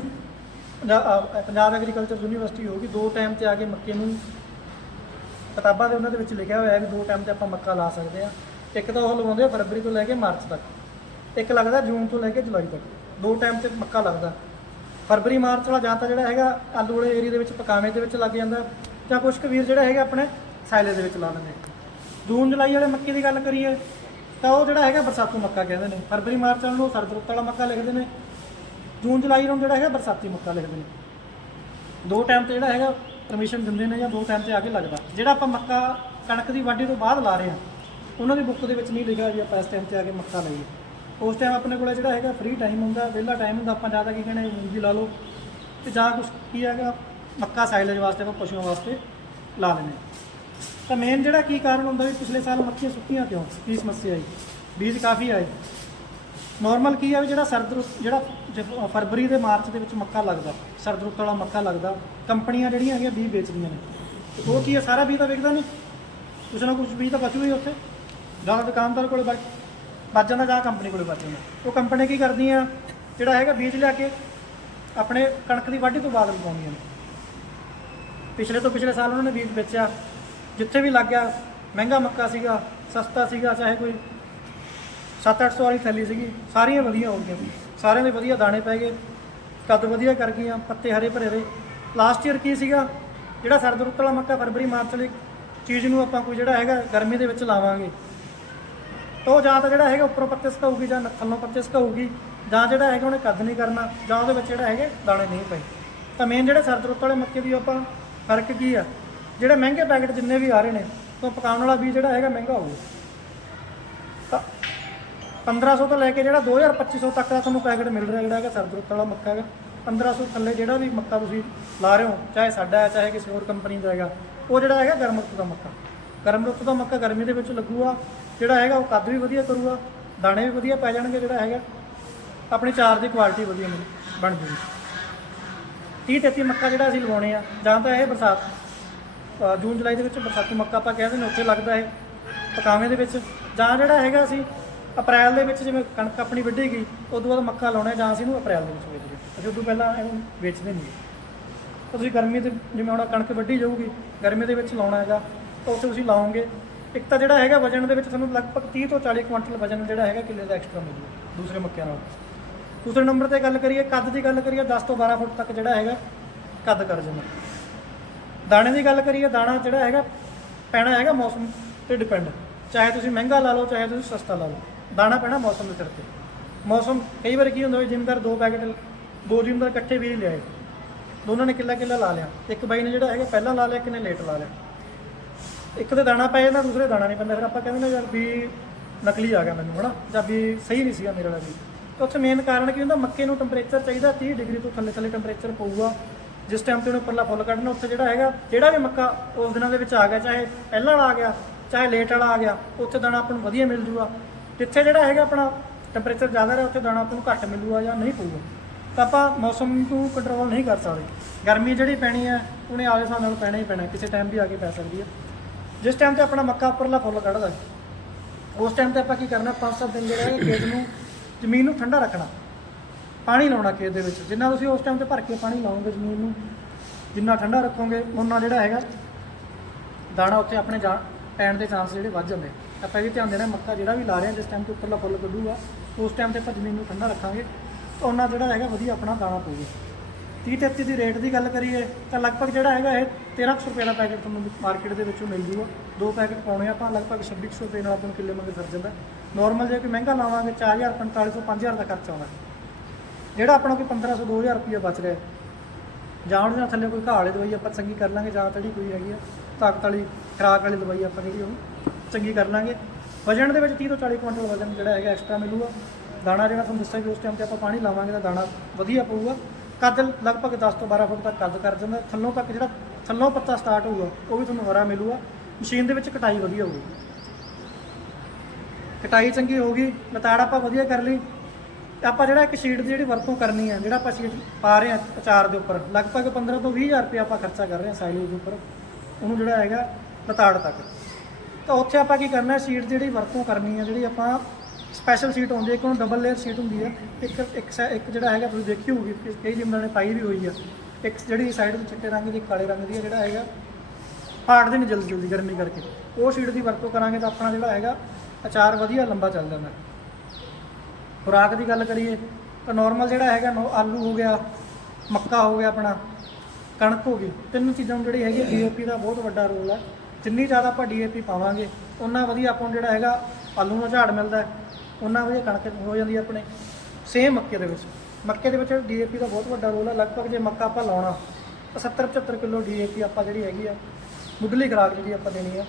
ਪੰਜਾਬ ਐਗਰੀਕਲਚਰ ਯੂਨੀਵਰਸਿਟੀ ਹੋਗੀ ਦੋ ਟਾਈਮ ਤੇ ਆ ਕੇ ਮੱਕੀ ਨੂੰ ਕਿਤਾਬਾਂ ਦੇ ਉਹਨਾਂ ਦੇ ਵਿੱਚ ਲਿਖਿਆ ਹੋਇਆ ਹੈ ਕਿ ਦੋ ਟਾਈਮ ਤੇ ਆਪਾਂ ਮੱਕਾ ਲਾ ਸਕਦੇ ਆ ਇੱਕ ਤਾਂ ਉਹ ਲਵਾਉਂਦੇ ਆ ਫਰਵਰੀ ਤੋਂ ਲੈ ਕੇ ਮਾਰਚ ਤੱਕ। ਇੱਕ ਲੱਗਦਾ ਜੂਨ ਤੋਂ ਲੈ ਕੇ ਜੁਲਾਈ ਤੱਕ। ਦੋ ਟਾਈਮ ਤੇ ਮੱਕਾ ਲੱਗਦਾ। ਫਰਵਰੀ, ਮਾਰਚ ਵਾਲਾ ਜਾਂ ਤਾਂ ਜਿਹੜਾ ਹੈਗਾ ਆਲੂ ਵਾਲੇ ਏਰੀਆ ਦੇ ਵਿੱਚ, ਪਕਾਵੇਂ ਦੇ ਵਿੱਚ ਲੱਗ ਜਾਂਦਾ। ਜਾਂ ਕੁਝ ਕੁ ਵੀਰ ਜਿਹੜਾ ਹੈਗਾ ਆਪਣੇ ਸਾਇਲੇ ਦੇ ਵਿੱਚ ਲਾ ਲੈਂਦੇ ਜੂਨ, ਜੁਲਾਈ ਵਾਲੇ ਮੱਕੀ ਦੀ ਗੱਲ ਕਰੀਏ, ਤਾਂ ਉਹ ਜਿਹੜਾ ਹੈਗਾ ਬਰਸਾਤੂ ਮੱਕਾ ਕਹਿੰਦੇ ਨੇ। ਫਰਵਰੀ, ਮਾਰਚ ਵਾਲੇ ਨੂੰ ਸਰਦ ਰੁੱਤ ਵਾਲਾ ਮੱਕਾ ਲਿਖਦੇ ਨੇ। ਜੂਨ, ਜੁਲਾਈ ਨੂੰ ਜਿਹੜਾ ਹੈਗਾ ਬਰਸਾਤੀ ਮੱਕਾ ਲਿਖਦੇ ਨੇ। ਦੋ ਟਾਈਮ ਤੇ ਜਿਹੜਾ ਹੈਗਾ ਪਰਮਿਸ਼ਨ ਦਿੰਦੇ ਨੇ ਜਾਂ ਦੋ ਟਾਈਮ ਤੇ ਆ ਕੇ ਲੱਗਦਾ। ਜਿਹੜਾ ਆਪਾਂ ਮੱਕਾ ਕਣਕ ਦੀ ਵਾਢੀ ਤੋਂ ਬਾਅਦ ਲਾ ਰਹੇ ਹਾਂ ਉਹਨਾਂ ਦੀ ਬੁੱਕ ਦੇ ਵਿੱਚ ਨਹੀਂ ਲਿਖਿਆ ਵੀ ਆਪਾਂ ਇਸ ਟਾਈਮ ਤੇ ਆ ਕੇ ਮੱਕਾ ਲਾਈਏ। ਉਸ ਟਾਈਮ ਆਪਣੇ ਕੋਲ ਜਿਹੜਾ ਹੈਗਾ ਫ੍ਰੀ ਟਾਈਮ ਹੁੰਦਾ, ਵਿਹਲਾ ਟਾਈਮ ਹੁੰਦਾ, ਆਪਾਂ ਜ਼ਿਆਦਾ ਕੀ ਕਹਿੰਦੇ ਮੂੰਗੀ ਲਾ ਲਓ। ਤੇ ਜਾਂ ਕੁਝ ਕੀ ਹੈਗਾ, ਮੱਕਾ ਸਾਈਲੇਜ ਵਾਸਤੇ, ਆਪਾਂ ਪਸ਼ੂਆਂ ਵਾਸਤੇ ਲਾ ਲੈਂਦੇ ਹਾਂ। ਤਾਂ ਮੇਨ ਜਿਹੜਾ ਕੀ ਕਾਰਨ ਹੁੰਦਾ ਵੀ ਪਿਛਲੇ ਸਾਲ ਮੱਕੀਆਂ ਸੁੱਕੀਆਂ ਕਿਉਂ? ਕੀ ਸਮੱਸਿਆ ਆਈ। ਬੀਜ ਕਾਫੀ ਆਏ। ਨਾਰਮਲ ਕੀ ਆ ਵੀ ਜਿਹੜਾ ਸਰਦ ਰੁੱਤ, ਜਿਹੜਾ ਫਰਵਰੀ ਦੇ ਮਾਰਚ ਦੇ ਵਿੱਚ ਮੱਕਾ ਲੱਗਦਾ, ਸਰਦ ਰੁੱਤ ਵਾਲਾ ਮੱਕਾ ਲੱਗਦਾ, ਕੰਪਨੀਆਂ ਜਿਹੜੀਆਂ ਹੈਗੀਆਂ ਬੀਜ ਵੇਚਦੀਆਂ ਨੇ। ਉਹ ਕੀ ਆ, ਸਾਰਾ ਬੀਜ ਤਾਂ ਵਿਕਦਾ ਨਹੀਂ। ਕੁਛ ਨਾ ਕੁਛ ਬੀਜ ਤਾਂ ਬਚੂ ਹੀ ਉੱਥੇ। ਜਾਂ ਤਾਂ ਦੁਕਾਨਦਾਰ ਕੋਲੇ ਬਚ ਬਚ ਜਾਂਦਾ ਜਾਂ ਕੰਪਨੀ ਕੋਲੇ ਵੱਜ ਜਾਂਦਾ। ਉਹ ਕੰਪਨੀ ਕੀ ਕਰਦੀਆਂ ਜਿਹੜਾ ਹੈਗਾ ਬੀਜ ਲਿਆ ਕੇ ਆਪਣੇ ਕਣਕ ਦੀ ਵਾਢੀ ਤੋਂ ਬਾਅਦ ਲਗਾਉਂਦੀਆਂ ਨੇ। ਪਿਛਲੇ ਤੋਂ ਪਿਛਲੇ ਸਾਲ ਉਹਨਾਂ ਨੇ ਬੀਜ ਵੇਚਿਆ, ਜਿੱਥੇ ਵੀ ਲੱਗ ਗਿਆ, ਮਹਿੰਗਾ ਮੱਕਾ ਸੀਗਾ, ਸਸਤਾ ਸੀਗਾ, ਚਾਹੇ ਕੋਈ 7-800 ਵਾਲੀ ਥੈਲੀ ਸੀਗੀ, ਸਾਰੀਆਂ ਵਧੀਆ ਹੋ ਗਈਆਂ। ਸਾਰਿਆਂ ਦੇ ਵਧੀਆ ਦਾਣੇ ਪੈ ਗਏ, ਕੱਦ ਵਧੀਆ ਕਰ ਗਈਆਂ, ਪੱਤੇ ਹਰੇ ਭਰੇ ਰਹੇ। ਲਾਸਟ ਈਅਰ ਕੀ ਸੀਗਾ, ਜਿਹੜਾ ਸਰਦ ਰੁੱਤ ਵਾਲਾ ਮੱਕਾ ਫਰਵਰੀ, ਮਾਰਚ ਵਾਲੀ ਚੀਜ਼ ਨੂੰ ਆਪਾਂ ਕੋਈ ਜਿਹੜਾ ਹੈਗਾ ਗਰਮੀ ਦੇ ਵਿੱਚ ਲਾਵਾਂਗੇ ਤਾਂ ਉਹ ਜਾਂ ਤਾਂ ਜਿਹੜਾ ਹੈਗਾ ਉੱਪਰੋਂ ਪੱਤੇ ਸੁਕਾਊਗੀ ਜਾਂ ਥੱਲੋਂ ਪੱਤੇ ਸੁਕਾਊਗੀ, ਜਾਂ ਜਿਹੜਾ ਹੈਗਾ ਉਹਨੇ ਕੱਦ ਨਹੀਂ ਕਰਨਾ, ਜਾਂ ਉਹਦੇ ਵਿੱਚ ਜਿਹੜਾ ਹੈਗੇ ਦਾਣੇ ਨਹੀਂ ਪਏ। ਤਾਂ ਮੇਨ ਜਿਹੜੇ ਸਰਦ ਰੁੱਤ ਵਾਲੇ ਮੱਕੇ ਦੀ ਆਪਾਂ ਫ਼ਰਕ ਕੀ ਆ? ਜਿਹੜੇ ਮਹਿੰਗੇ ਪੈਕੇਟ ਜਿੰਨੇ ਵੀ ਆ ਰਹੇ ਨੇ ਤਾਂ ਪਕਾਉਣ ਵਾਲਾ ਬੀਜ ਜਿਹੜਾ ਹੈਗਾ ਮਹਿੰਗਾ ਹੋਊਗਾ। ਤਾਂ 1500 ਤੋਂ ਲੈ ਕੇ ਜਿਹੜਾ 2000 2500 ਤੱਕ ਦਾ ਤੁਹਾਨੂੰ ਪੈਕੇਟ ਮਿਲ ਰਿਹਾ ਜਿਹੜਾ ਹੈਗਾ ਸਰਦ ਰੁੱਤ ਵਾਲਾ ਮੱਕਾ ਹੈਗਾ। 1500 ਥੱਲੇ ਜਿਹੜਾ ਵੀ ਮੱਕਾ ਤੁਸੀਂ ਲਾ ਰਹੇ ਹੋ, ਚਾਹੇ ਸਾਡਾ ਹੈ, ਚਾਹੇ ਕਿਸੇ ਹੋਰ ਕੰਪਨੀ ਦਾ ਹੈਗਾ, ਉਹ ਜਿਹੜਾ ਹੈਗਾ ਗਰਮ ਰੁੱਤ ਦਾ ਮੱਕਾ। ਗਰਮ ਰੁੱਤ ਦਾ ਮੱਕਾ ਗਰਮੀ ਦੇ ਵਿੱਚ ਲੱਗੂਗਾ। ਜਿਹੜਾ ਹੈਗਾ ਉਹ ਕੱਦ ਵੀ ਵਧੀਆ ਕਰੂਗਾ, ਦਾਣੇ ਵੀ ਵਧੀਆ ਪੈ ਜਾਣਗੇ ਜਿਹੜਾ ਹੈਗਾ। ਆਪਣੀ ਚਾਰ ਦੀ ਕੁਆਲਿਟੀ ਵਧੀਆ ਮਿਲ ਬਣ ਜੂਗੀ। 30 33 ਮੱਕਾ ਜਿਹੜਾ ਅਸੀਂ ਲਵਾਉਣੇ ਆ, ਜਾਂ ਤਾਂ ਇਹ ਬਰਸਾਤ ਜੂਨ ਜੁਲਾਈ ਦੇ ਵਿੱਚ ਬਰਸਾਤੀ ਮੱਕਾ ਆਪਾਂ ਕਹਿੰਦੇ ਨੇ ਉੱਥੇ ਲੱਗਦਾ ਹੈ ਪਕਾਵੇਂ ਦੇ ਵਿੱਚ। ਜਾਂ ਜਿਹੜਾ ਹੈਗਾ ਅਸੀਂ ਅਪ੍ਰੈਲ ਦੇ ਵਿੱਚ ਜਿਵੇਂ ਕਣਕ ਆਪਣੀ ਵੱਢੇਗੀ ਗਈ ਉਦੋਂ ਬਾਅਦ ਮੱਕਾ ਲਾਉਣਾ ਹੈ ਜਾਂ ਅਸੀਂ ਇਹਨੂੰ ਅਪ੍ਰੈਲ ਦੇ ਵਿੱਚ ਵੇਚਦੇ ਅਸੀਂ ਉਦੋਂ ਪਹਿਲਾਂ ਇਹਨੂੰ ਵੇਚਦੇ ਨਹੀਂ। ਤੁਸੀਂ ਗਰਮੀ 'ਤੇ ਜਿਵੇਂ ਹੁਣ ਕਣਕ ਵੱਢੀ ਜਾਊਗੀ, ਗਰਮੀ ਦੇ ਵਿੱਚ ਲਾਉਣਾ ਹੈਗਾ। ਉੱਥੇ ਤੁਸੀਂ ਲਾਓਗੇ। ਇੱਕ ਤਾਂ ਜਿਹੜਾ ਹੈਗਾ ਵਜਨ ਦੇ ਵਿੱਚ ਤੁਹਾਨੂੰ ਲਗਭਗ 30 ਤੋਂ 40 ਕੁਇੰਟਲ ਵਜਨ ਜਿਹੜਾ ਹੈਗਾ ਕਿੱਲੇ ਦਾ ਐਕਸਟਰਾ ਮਿਲੂਗਾ, ਦੂਸਰੇ ਮੱਕਿਆਂ ਨਾਲ। ਦੂਸਰੇ ਨੰਬਰ ਤੇ ਗੱਲ ਕਰੀਏ, ਕੱਦ ਦੀ ਗੱਲ ਕਰੀਏ 10 ਤੋਂ 12 ਫੁੱਟ ਤੱਕ ਜਿਹੜਾ ਹੈਗਾ ਕੱਦ ਕਰ ਜਾਂਦਾ ਦਾਣੇ ਦੀ ਗੱਲ ਕਰੀਏ, ਦਾਣਾ ਜਿਹੜਾ ਹੈਗਾ ਪੈਣਾ ਹੈਗਾ ਮੌਸਮ ਤੇ ਡਿਪੈਂਡ ਚਾਹੇ ਤੁਸੀਂ ਮਹਿੰਗਾ ਲਾ ਲਓ, ਚਾਹੇ ਤੁਸੀਂ ਸਸਤਾ ਲਾ ਲਓ। ਦਾਣਾ ਪੈਣਾ ਮੌਸਮ ਦੇ ਸਿਰ ਤੇ। ਮੌਸਮ ਕਈ ਵਾਰ ਕੀ ਹੁੰਦਾ ਹੋਵੇ ਜ਼ਿਮੀਂਦਾਰ ਦੋ ਪੈਕੇਟ, ਦੋ ਜ਼ਿਮੀਂਦਾਰ ਇਕੱਠੇ ਵੀ ਲਿਆਏ। ਦੋਨਾਂ ਨੇ ਕਿੱਲਾ ਕਿੱਲਾ ਲਾ ਲਿਆ। ਇੱਕ ਬਾਈ ਨੇ ਜਿਹੜਾ ਹੈਗਾ ਪਹਿਲਾਂ ਲਾ ਲਿਆ, ਇੱਕ ਨੇ ਲੇਟ ਲਾ ਲਿਆ। ਇੱਕ ਤੇ ਦਾਣਾ ਪੈ ਜਾਂਦਾ, ਦੂਸਰੇ ਦਾਣਾ ਨਹੀਂ ਪੈਂਦਾ। ਫਿਰ ਆਪਾਂ ਕਹਿੰਦੇ ਨੇ ਯਾਰ ਵੀ ਨਕਲੀ ਆ ਗਿਆ ਮੈਨੂੰ, ਹਨਾ? ਜਾਂ ਵੀ ਸਹੀ ਨਹੀਂ ਸੀਗਾ ਮੇਰੇ ਵਾਲਾ ਵੀ। ਤਾਂ ਉੱਥੇ ਮੇਨ ਕਾਰਨ ਕੀ ਹੁੰਦਾ? ਮੱਕੇ ਨੂੰ ਟੈਂਪਰੇਚਰ ਚਾਹੀਦਾ 30 ਡਿਗਰੀ ਤੋਂ ਥੱਲੇ ਥੱਲੇ ਟੈਂਪਰੇਚਰ ਪਊਗਾ। ਜਿਸ ਟਾਈਮ ਤੇ ਉਹਨੇ ਉੱਪਰਲਾ ਫੁੱਲ ਕੱਢਣਾ, ਉੱਥੇ ਜਿਹੜਾ ਹੈਗਾ, ਜਿਹੜਾ ਵੀ ਮੱਕਾ ਉਸ ਦਿਨਾਂ ਦੇ ਵਿੱਚ ਆ ਗਿਆ, ਚਾਹੇ ਪਹਿਲਾਂ ਵਾਲਾ ਆ ਗਿਆ, ਚਾਹੇ ਲੇਟ ਵਾਲਾ ਆ ਗਿਆ, ਉੱਥੇ ਦਾਣਾ ਆਪਾਂ ਨੂੰ ਵਧੀਆ ਮਿਲ ਜੂਗਾ। ਜਿੱਥੇ ਜਿਹੜਾ ਹੈਗਾ ਆਪਣਾ ਟੈਂਪਰੇਚਰ ਜ਼ਿਆਦਾ ਰਿਹਾ, ਉੱਥੇ ਦਾਣਾ ਆਪਾਂ ਨੂੰ ਘੱਟ ਮਿਲੂਗਾ ਜਾਂ ਨਹੀਂ ਪਊਗਾ। ਤਾਂ ਆਪਾਂ ਮੌਸਮ ਨੂੰ ਕੰਟਰੋਲ ਨਹੀਂ ਕਰ ਸਕਦੇ। ਗਰਮੀ ਜਿਹੜੀ ਪੈਣੀ ਹੈ, ਉਹਨੇ ਆਲੇ ਹਿਸਾਬ ਨਾਲ ਪੈਣਾ ਹੀ ਪੈਣਾ, ਕਿਸੇ ਟਾਈਮ ਵੀ ਆ ਕੇ ਪੈ ਸਕਦੀ ਹੈ। ਜਿਸ ਟਾਈਮ ਤੇ ਆਪਣਾ ਮੱਕਾ ਉੱਪਰਲਾ ਫੁੱਲ ਕੱਢਦਾ ਉਸ ਟਾਈਮ ਤੇ ਆਪਾਂ ਕੀ ਕਰਨਾ, ਪੰਜ ਸੱਤ ਦਿਨ ਜਿਹੜਾ ਹੈ ਖੇਤ ਨੂੰ ਜ਼ਮੀਨ ਨੂੰ ਠੰਡਾ ਰੱਖਣਾ, ਪਾਣੀ ਲਾਉਣਾ ਖੇਤ ਦੇ ਵਿੱਚ। ਜਿੰਨਾ ਤੁਸੀਂ ਉਸ ਟਾਈਮ ਤੇ ਭਰ ਕੇ ਪਾਣੀ ਲਾਓਗੇ ਜ਼ਮੀਨ ਨੂੰ, ਜਿੰਨਾ ਠੰਡਾ ਰੱਖੋਗੇ ਉਹਨਾਂ ਜਿਹੜਾ ਹੈਗਾ, ਦਾਣਾ ਉੱਥੇ ਆਪਣੇ ਜਾ, ਪੈਣ ਦੇ ਚਾਂਸ ਜਿਹੜੇ ਵੱਧ ਜਾਂਦੇ। ਆਪਾਂ ਇਹ ਵੀ ਧਿਆਨ ਦੇਣਾ, ਮੱਕਾ ਜਿਹੜਾ ਵੀ ਲਾ ਰਹੇ ਹਾਂ, ਜਿਸ ਟਾਈਮ ਤੇ ਉੱਪਰਲਾ ਫੁੱਲ ਕੱਢੂਗਾ, ਉਸ ਟਾਈਮ ਤੇ ਆਪਾਂ ਜ਼ਮੀਨ ਨੂੰ ਠੰਡਾ ਰੱਖਾਂਗੇ, ਤਾਂ ਉਹਨਾਂ ਜਿਹੜਾ ਹੈਗਾ ਵਧੀਆ ਆਪਣਾ ਦਾਣਾ ਪਊਗਾ। 30 33 ਦੀ ਰੇਟ ਦੀ ਗੱਲ ਕਰੀਏ ਤਾਂ ਲਗਭਗ ਜਿਹੜਾ ਹੈਗਾ ਇਹ 1300 ਰੁਪਏ ਦਾ ਪੈਕੇਟ ਤੁਹਾਨੂੰ ਮਾਰਕੀਟ ਦੇ ਵਿੱਚੋਂ ਮਿਲ ਜੂਗਾ। ਦੋ ਪੈਕੇਟ ਪਾਉਣੇ ਆਪਾਂ, ਲਗਭਗ 2600 ਰੁਪਏ ਨਾਲ ਆਪਾਂ ਨੂੰ ਕਿੱਲੇ ਮੰਗੇ ਸਰ ਜਾਂਦਾ। ਨਾਰਮਲ ਜੇ ਕੋਈ ਮਹਿੰਗਾ ਲਾਵਾਂਗੇ 4000 4500 5000 ਦਾ ਖਰਚਾ ਆਉਂਦਾ ਜਿਹੜਾ ਆਪਣਾ ਕੋਈ 1500 2000 ਰੁਪਏ ਬਚ ਰਿਹਾ ਜਾਂ ਉਹਦੇ ਨਾਲ ਥੱਲੇ ਕੋਈ ਘਾਹ ਵਾਲੀ ਦਵਾਈ ਆਪਾਂ ਚੰਗੀ ਕਰ ਲਾਂਗੇ, ਜਾਂ ਜਿਹੜੀ ਕੋਈ ਹੈਗੀ ਆ ਤਾਕਤ ਵਾਲੀ, ਖਰਾਕ ਵਾਲੀ ਦਵਾਈ ਆਪਾਂ ਜਿਹੜੀ ਉਹ ਚੰਗੀ ਕਰ ਲਾਂਗੇ। ਵਜ਼ਨ ਦੇ ਵਿੱਚ 30 ਤੋਂ 40 ਕੁਇੰਟਲ ਵਜਨ ਜਿਹੜਾ ਹੈਗਾ ਐਕਸਟਰਾ ਮਿਲੂਗਾ। ਦਾਣਾ ਜਿਹੜਾ ਤੁਹਾਨੂੰ ਦੱਸਿਆ ਕਿ ਉਸ ਟਾਈਮ ਤੇ ਆਪਾਂ ਪਾਣੀ ਲਾਵਾਂਗੇ ਤਾਂ ਦਾਣਾ ਵਧੀਆ ਪਊਗਾ। ਕੱਦ ਲਗਭਗ 10 ਤੋਂ 12 ਫੁੱਟ ਤੱਕ ਕੱਦ ਕਰ ਜਾਂਦਾ। ਥੱਲੋਂ ਤੱਕ ਜਿਹੜਾ ਥੱਲੋਂ ਪੱਤਾ ਸਟਾਰਟ ਹੋਊਗਾ, ਉਹ ਵੀ ਤੁਹਾਨੂੰ ਹਰਾ ਮਿਲੂਗਾ। ਮਸ਼ੀਨ ਦੇ ਵਿੱਚ ਕਟਾਈ ਵਧੀਆ ਹੋਊਗੀ। ਕਟਾਈ ਚੰਗੀ ਹੋਊਗੀ, ਲਤਾੜ ਆਪਾਂ ਵਧੀਆ ਕਰ ਲਈ। ਤੇ ਆਪਾਂ ਜਿਹੜਾ ਇੱਕ ਸ਼ੀਟ ਦੀ ਜਿਹੜੀ ਵਰਤੋਂ ਕਰਨੀ ਹੈ, ਜਿਹੜਾ ਆਪਾਂ ਸ਼ੀਟ ਪਾ ਰਹੇ ਹਾਂ ਅਚਾਰ ਦੇ ਉੱਪਰ, ਲਗਭਗ 15 ਤੋਂ 20000 ਰੁਪਏ ਆਪਾਂ ਖਰਚਾ ਕਰ ਰਹੇ ਹਾਂ ਸਾਈਲੇਜ ਦੇ ਉੱਪਰ। ਉਹਨੂੰ ਜਿਹੜਾ ਹੈਗਾ ਲਤਾੜ ਤੱਕ। ਤਾਂ ਉੱਥੇ ਆਪਾਂ ਕੀ ਕਰਨਾ ਸ਼ੀਟ ਜਿਹੜੀ ਵਰਤੋਂ ਕਰਨੀ ਹੈ, ਜਿਹੜੀ ਆਪਾਂ ਸਪੈਸ਼ਲ ਸੀਟ ਹੁੰਦੀ ਹੈ, ਇੱਕ ਉਹਨੂੰ ਡਬਲ ਲੇਅਰ ਸੀਟ ਹੁੰਦੀ ਹੈ, ਇੱਕ ਇੱਕ ਸੈ- ਇੱਕ ਜਿਹੜਾ ਹੈਗਾ, ਤੁਸੀਂ ਦੇਖੀ ਹੋਊਗੀ, ਕਿ ਕਈ ਜਿੰਨਾਂ ਨੇ ਪਾਈ ਵੀ ਹੋਈ ਆ। ਇੱਕ ਜਿਹੜੀ ਸਾਈਡ ਤੇ ਚਿੱਟੇ ਰੰਗ ਦੀ, ਕਾਲੇ ਰੰਗ ਦੀ ਹੈ ਜਿਹੜਾ ਹੈਗਾ ਫਾੜਦੇ ਨਹੀਂ ਜਲਦੀ ਜਲਦੀ, ਗਰਮੀ ਕਰਕੇ। ਉਹ ਸ਼ੀਟ ਦੀ ਵਰਤੋਂ ਕਰਾਂਗੇ ਤਾਂ ਆਪਣਾ ਜਿਹੜਾ ਹੈਗਾ, ਅਚਾਰ ਵਧੀਆ ਲੰਬਾ ਚੱਲ ਜਾਂਦਾ। ਖੁਰਾਕ ਦੀ ਗੱਲ ਕਰੀਏ, ਤਾਂ ਨਾਰਮਲ ਜਿਹੜਾ ਹੈਗਾ, ਨੋ- ਆਲੂ ਹੋ ਗਿਆ, ਮੱਕਾ ਹੋ ਗਿਆ ਆਪਣਾ, ਕਣਕ ਹੋ ਗਈ, ਤਿੰਨ ਚੀਜ਼ਾਂ ਨੂੰ ਜਿਹੜੀ ਹੈਗੀ ਡੀਏਪੀ ਦਾ ਬਹੁਤ ਵੱਡਾ ਰੋਲ ਹੈ ਜਿੰਨੀ ਜ਼ਿਆਦਾ ਆਪਾਂ ਡੀਏਪੀ ਪਾਵਾਂਗੇ ਉਨਾ ਵਧੀਆ ਆਪਾਂ ਨੂੰ ਜਿਹੜਾ ਹੈਗਾ, ਆਲੂ ਨੂੰ ਝਾੜ ਮਿਲਦਾ ਹੈ। ਉਹਨਾਂ ਵਧੀਆ ਕਣਕ ਹੋ ਜਾਂਦੀ ਹੈ ਆਪਣੇ ਸੇਮ ਮੱਕੇ ਦੇ ਵਿੱਚ। ਮੱਕੇ ਦੇ ਵਿੱਚ ਡੀਏਪੀ ਦਾ ਬਹੁਤ ਵੱਡਾ ਰੋਲ ਹੈ ਲਗਭਗ ਜੇ ਮੱਕਾ ਆਪਾਂ ਲਾਉਣਾ, ਤਾਂ 70 75 ਕਿਲੋ ਡੀਏਪੀ ਆਪਾਂ ਜਿਹੜੀ ਹੈਗੀ ਆ, ਮੁੱਢਲੀ ਖੁਰਾਕ ਜਿਹੜੀ ਆਪਾਂ ਦੇਣੀ ਆ,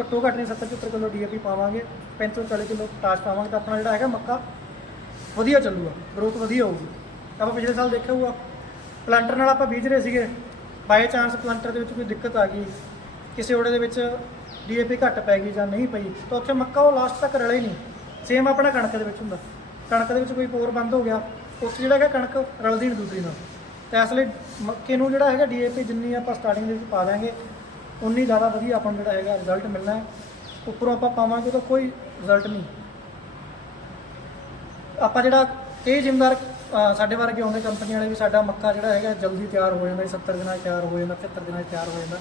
ਘੱਟੋ ਘੱਟ ਨਹੀਂ 70 75 ਕਿਲੋ ਡੀਏਪੀ ਪਾਵਾਂਗੇ। 35 40 ਕਿਲੋ ਟਾਸ਼ ਪਾਵਾਂਗੇ ਤਾਂ ਆਪਣਾ ਜਿਹੜਾ ਹੈਗਾ ਮੱਕਾ ਵਧੀਆ ਚੱਲੂਗਾ ਗਰੋਥ ਵਧੀਆ ਹੋਊਗੀ। ਆਪਾਂ ਪਿਛਲੇ ਸਾਲ ਦੇਖਿਆ ਹੋਊਗਾ ਪਲਾਂਟਰ ਨਾਲ ਆਪਾਂ ਬੀਜ ਰਹੇ ਸੀਗੇ। ਬਾਈ ਚਾਂਸ ਪਲਾਂਟਰ ਦੇ ਵਿੱਚ ਕੋਈ ਦਿੱਕਤ ਆ ਗਈ, ਕਿਸੇ ਓੜੇ ਦੇ ਵਿੱਚ ਡੀਏਪੀ ਘੱਟ ਪੈ ਗਈ ਜਾਂ ਨਹੀਂ ਪਈ, ਤਾਂ ਉੱਥੇ ਮੱਕਾ ਉਹ ਲਾਸਟ ਤੱਕ ਰਲੇ ਹੀ ਨਹੀਂ। ਸੇਮ ਆਪਣਾ ਕਣਕ ਦੇ ਵਿੱਚ ਹੁੰਦਾ। ਕਣਕ ਦੇ ਵਿੱਚ ਕੋਈ ਪੋਰ ਬੰਦ ਹੋ ਗਿਆ ਉੱਥੇ ਜਿਹੜਾ ਹੈਗਾ ਕਣਕ ਰਲਦੀ ਨਹੀਂ ਦੂਸਰੀ ਨਾਲ। ਤਾਂ ਇਸ ਲਈ ਮੱਕੇ ਨੂੰ ਜਿਹੜਾ ਹੈਗਾ ਡੀਏਪੀ ਜਿੰਨੀ ਆਪਾਂ ਸਟਾਰਟਿੰਗ ਦੇ ਵਿੱਚ ਪਾ ਦਾਂਗੇ ਉਨੀ ਜ਼ਿਆਦਾ ਵਧੀਆ ਆਪਾਂ ਨੂੰ ਜਿਹੜਾ ਹੈਗਾ ਰਿਜ਼ਲਟ ਮਿਲਣਾ ਹੈ। ਉੱਪਰੋਂ ਆਪਾਂ ਪਾਵਾਂਗੇ ਤਾਂ ਕੋਈ ਰਿਜ਼ਲਟ ਨਹੀਂ। ਆਪਾਂ ਜਿਹੜਾ ਕਈ ਜ਼ਿੰਮੇਦਾਰ ਸਾਡੇ ਵਰਗੇ ਆਉਂਦੇ ਕੰਪਨੀ ਵਾਲੇ ਵੀ ਸਾਡਾ ਮੱਕਾ ਜਿਹੜਾ ਹੈਗਾ ਜਲਦੀ ਤਿਆਰ ਹੋ ਜਾਂਦਾ ਜੀ, 70 ਦਿਨਾਂ 'ਚ ਤਿਆਰ ਹੋ ਜਾਂਦਾ 75 ਦਿਨਾਂ 'ਚ ਤਿਆਰ ਹੋ ਜਾਂਦਾ।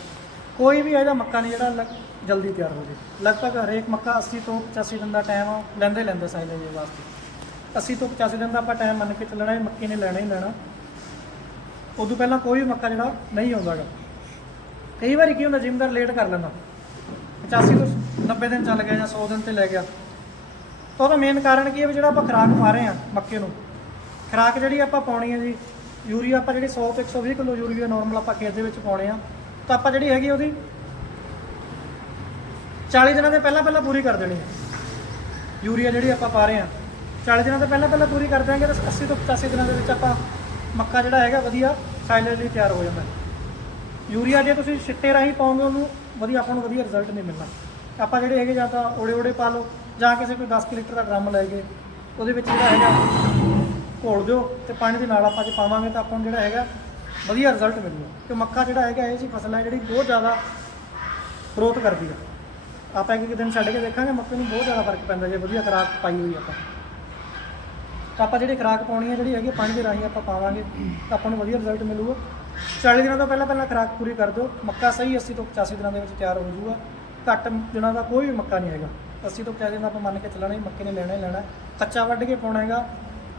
ਕੋਈ ਵੀ ਇਹਦਾ ਮੱਕਾ ਨਹੀਂ ਜਿਹੜਾ ਲਗ- ਜਲਦੀ ਤਿਆਰ ਹੋ ਜੇ। ਲਗਭਗ ਹਰੇਕ ਮੱਕਾ 80 ਤੋਂ 85 ਦਿਨ ਦਾ ਟਾਈਮ ਲੈਂਦੇ ਲੈਂਦੇ ਸਾਈਲੇਜ ਵਾਸਤੇ। 80 ਤੋਂ 85 ਦਿਨ ਦਾ ਆਪਾਂ ਟਾਈਮ ਮੰਨ ਕੇ ਚੱਲਣਾ ਹੈ ਮੱਕੀ ਨੇ ਲੈਣਾ ਹੀ ਲੈਣਾ। ਉਦੋਂ ਪਹਿਲਾਂ ਕੋਈ ਵੀ ਮੱਕਾ ਜਿਹੜਾ ਨਹੀਂ ਆਉਂਦਾਗਾ ਕਈ ਵਾਰੀ ਕੀ ਹੁੰਦਾ, ਜ਼ਿਮੀਂਦਾਰ ਲੇਟ ਕਰ ਲੈਂਦਾ। 85 ਤੋਂ 90 ਦਿਨ ਚੱਲ ਗਿਆ ਜਾਂ 100 ਦਿਨ ਤੇ ਲੈ ਗਿਆ। ਤਾਂ ਉਹਦਾ ਮੇਨ ਕਾਰਨ ਕੀ ਹੈ ਵੀ ਜਿਹੜਾ ਆਪਾਂ ਖੁਰਾਕ ਪਾ ਰਹੇ ਹਾਂ ਮੱਕੇ ਨੂੰ। ਖੁਰਾਕ ਜਿਹੜੀ ਆਪਾਂ ਪਾਉਣੀ ਹੈ ਜੀ, ਯੂਰੀਆ ਆਪਾਂ ਜਿਹੜੀ 100 ਤੋਂ 120 ਕਿਲੋ ਯੂਰੀਆ ਨਾਰਮਲ ਆਪਾਂ ਖੇਤ ਦੇ ਵਿੱਚ ਪਾਉਣੇ ਆ। ਤਾਂ ਆਪਾਂ ਜਿਹੜੀ ਹੈਗੀ ਉਹਦੀ 40 ਦਿਨਾਂ ਦੇ ਪਹਿਲਾਂ ਪਹਿਲਾਂ ਪੂਰੀ ਕਰ ਦੇਣੀ ਹੈ। ਯੂਰੀਆ ਜਿਹੜੀ ਆਪਾਂ ਪਾ ਰਹੇ ਹਾਂ 40 ਦਿਨਾਂ ਤੋਂ ਪਹਿਲਾਂ ਪਹਿਲਾਂ ਪੂਰੀ ਕਰ ਦਿਆਂਗੇ ਤਾਂ 80 ਤੋਂ 85 ਦਿਨਾਂ ਦੇ ਵਿੱਚ ਆਪਾਂ ਮੱਕਾ ਜਿਹੜਾ ਹੈਗਾ ਵਧੀਆ ਸਾਈਲੇਜ ਲਈ ਤਿਆਰ ਹੋ ਜਾਂਦਾ ਯੂਰੀਆ ਜੇ ਤੁਸੀਂ ਛਿੱਟੇ ਰਾਹੀਂ ਪਾਓਗੇ ਉਹਨੂੰ ਵਧੀਆ ਆਪਾਂ ਨੂੰ ਵਧੀਆ ਰਿਜ਼ਲਟ ਨਹੀਂ ਮਿਲਣਾ। ਆਪਾਂ ਜਿਹੜੇ ਹੈਗੇ ਜਾਂ ਤਾਂ ਓੜੇ ਓੜੇ ਪਾ ਲਓ, ਜਾਂ ਕਿਸੇ ਕੋਈ 10 ਕੁ ਲੀਟਰ ਦਾ ਡਰਮ ਲੈ ਕੇ ਉਹਦੇ ਵਿੱਚ ਜਿਹੜਾ ਹੈਗਾ ਘੋਲ ਦਿਓ ਤੇ ਪਾਣੀ ਦੇ ਨਾਲ ਆਪਾਂ ਜੇ ਪਾਵਾਂਗੇ ਤਾਂ ਆਪਾਂ ਨੂੰ ਜਿਹੜਾ ਹੈਗਾ ਵਧੀਆ ਰਿਜ਼ਲਟ ਮਿਲੂਗਾ ਕਿ ਮੱਕਾ ਜਿਹੜਾ ਹੈਗਾ, ਇਹ ਜੀ ਫਸਲ ਹੈ ਜਿਹੜੀ ਬਹੁਤ ਜ਼ਿਆਦਾ ਗਰੋਥ ਕਰਦੀ ਆ। ਆਪਾਂ ਇੱਕ ਇੱਕ ਦਿਨ ਛੱਡ ਕੇ ਦੇਖਾਂਗੇ ਮੱਕੇ ਨੂੰ ਬਹੁਤ ਜ਼ਿਆਦਾ ਫ਼ਰਕ ਪੈਂਦਾ ਜੇ ਵਧੀਆ ਖੁਰਾਕ ਪਾਈ ਹੋਈ ਆਪਾਂ। ਤਾਂ ਆਪਾਂ ਜਿਹੜੀ ਖੁਰਾਕ ਪਾਉਣੀ ਹੈ ਜਿਹੜੀ ਹੈਗੀ ਪਾਣੀ ਦੇ ਰਾਹੀਂ ਆਪਾਂ ਪਾਵਾਂਗੇ, ਤਾਂ ਆਪਾਂ ਨੂੰ ਵਧੀਆ ਰਿਜ਼ਲਟ ਮਿਲੂਗਾ। 40 ਦਿਨਾਂ ਤੋਂ ਪਹਿਲਾਂ ਪਹਿਲਾਂ ਖੁਰਾਕ ਪੂਰੀ ਕਰ ਦਿਓ। ਮੱਕਾ ਸਹੀ 80 ਤੋਂ 85 ਦਿਨਾਂ ਦੇ ਵਿੱਚ ਤਿਆਰ ਹੋ ਜਾਊਗਾ ਘੱਟ ਦਿਨਾਂ ਦਾ ਕੋਈ ਵੀ ਮੱਕਾ ਨਹੀਂ ਹੈਗਾ। 80 ਤੋਂ 85 ਦਿਨ ਆਪਾਂ ਮੰਨ ਕੇ ਚੱਲਣਾ ਹੀ ਮੱਕੇ ਨੇ ਲੈਣਾ ਹੀ ਲੈਣਾ। ਕੱਚਾ ਵੱਢ ਕੇ ਪਾਉਣਾ ਹੈਗਾ,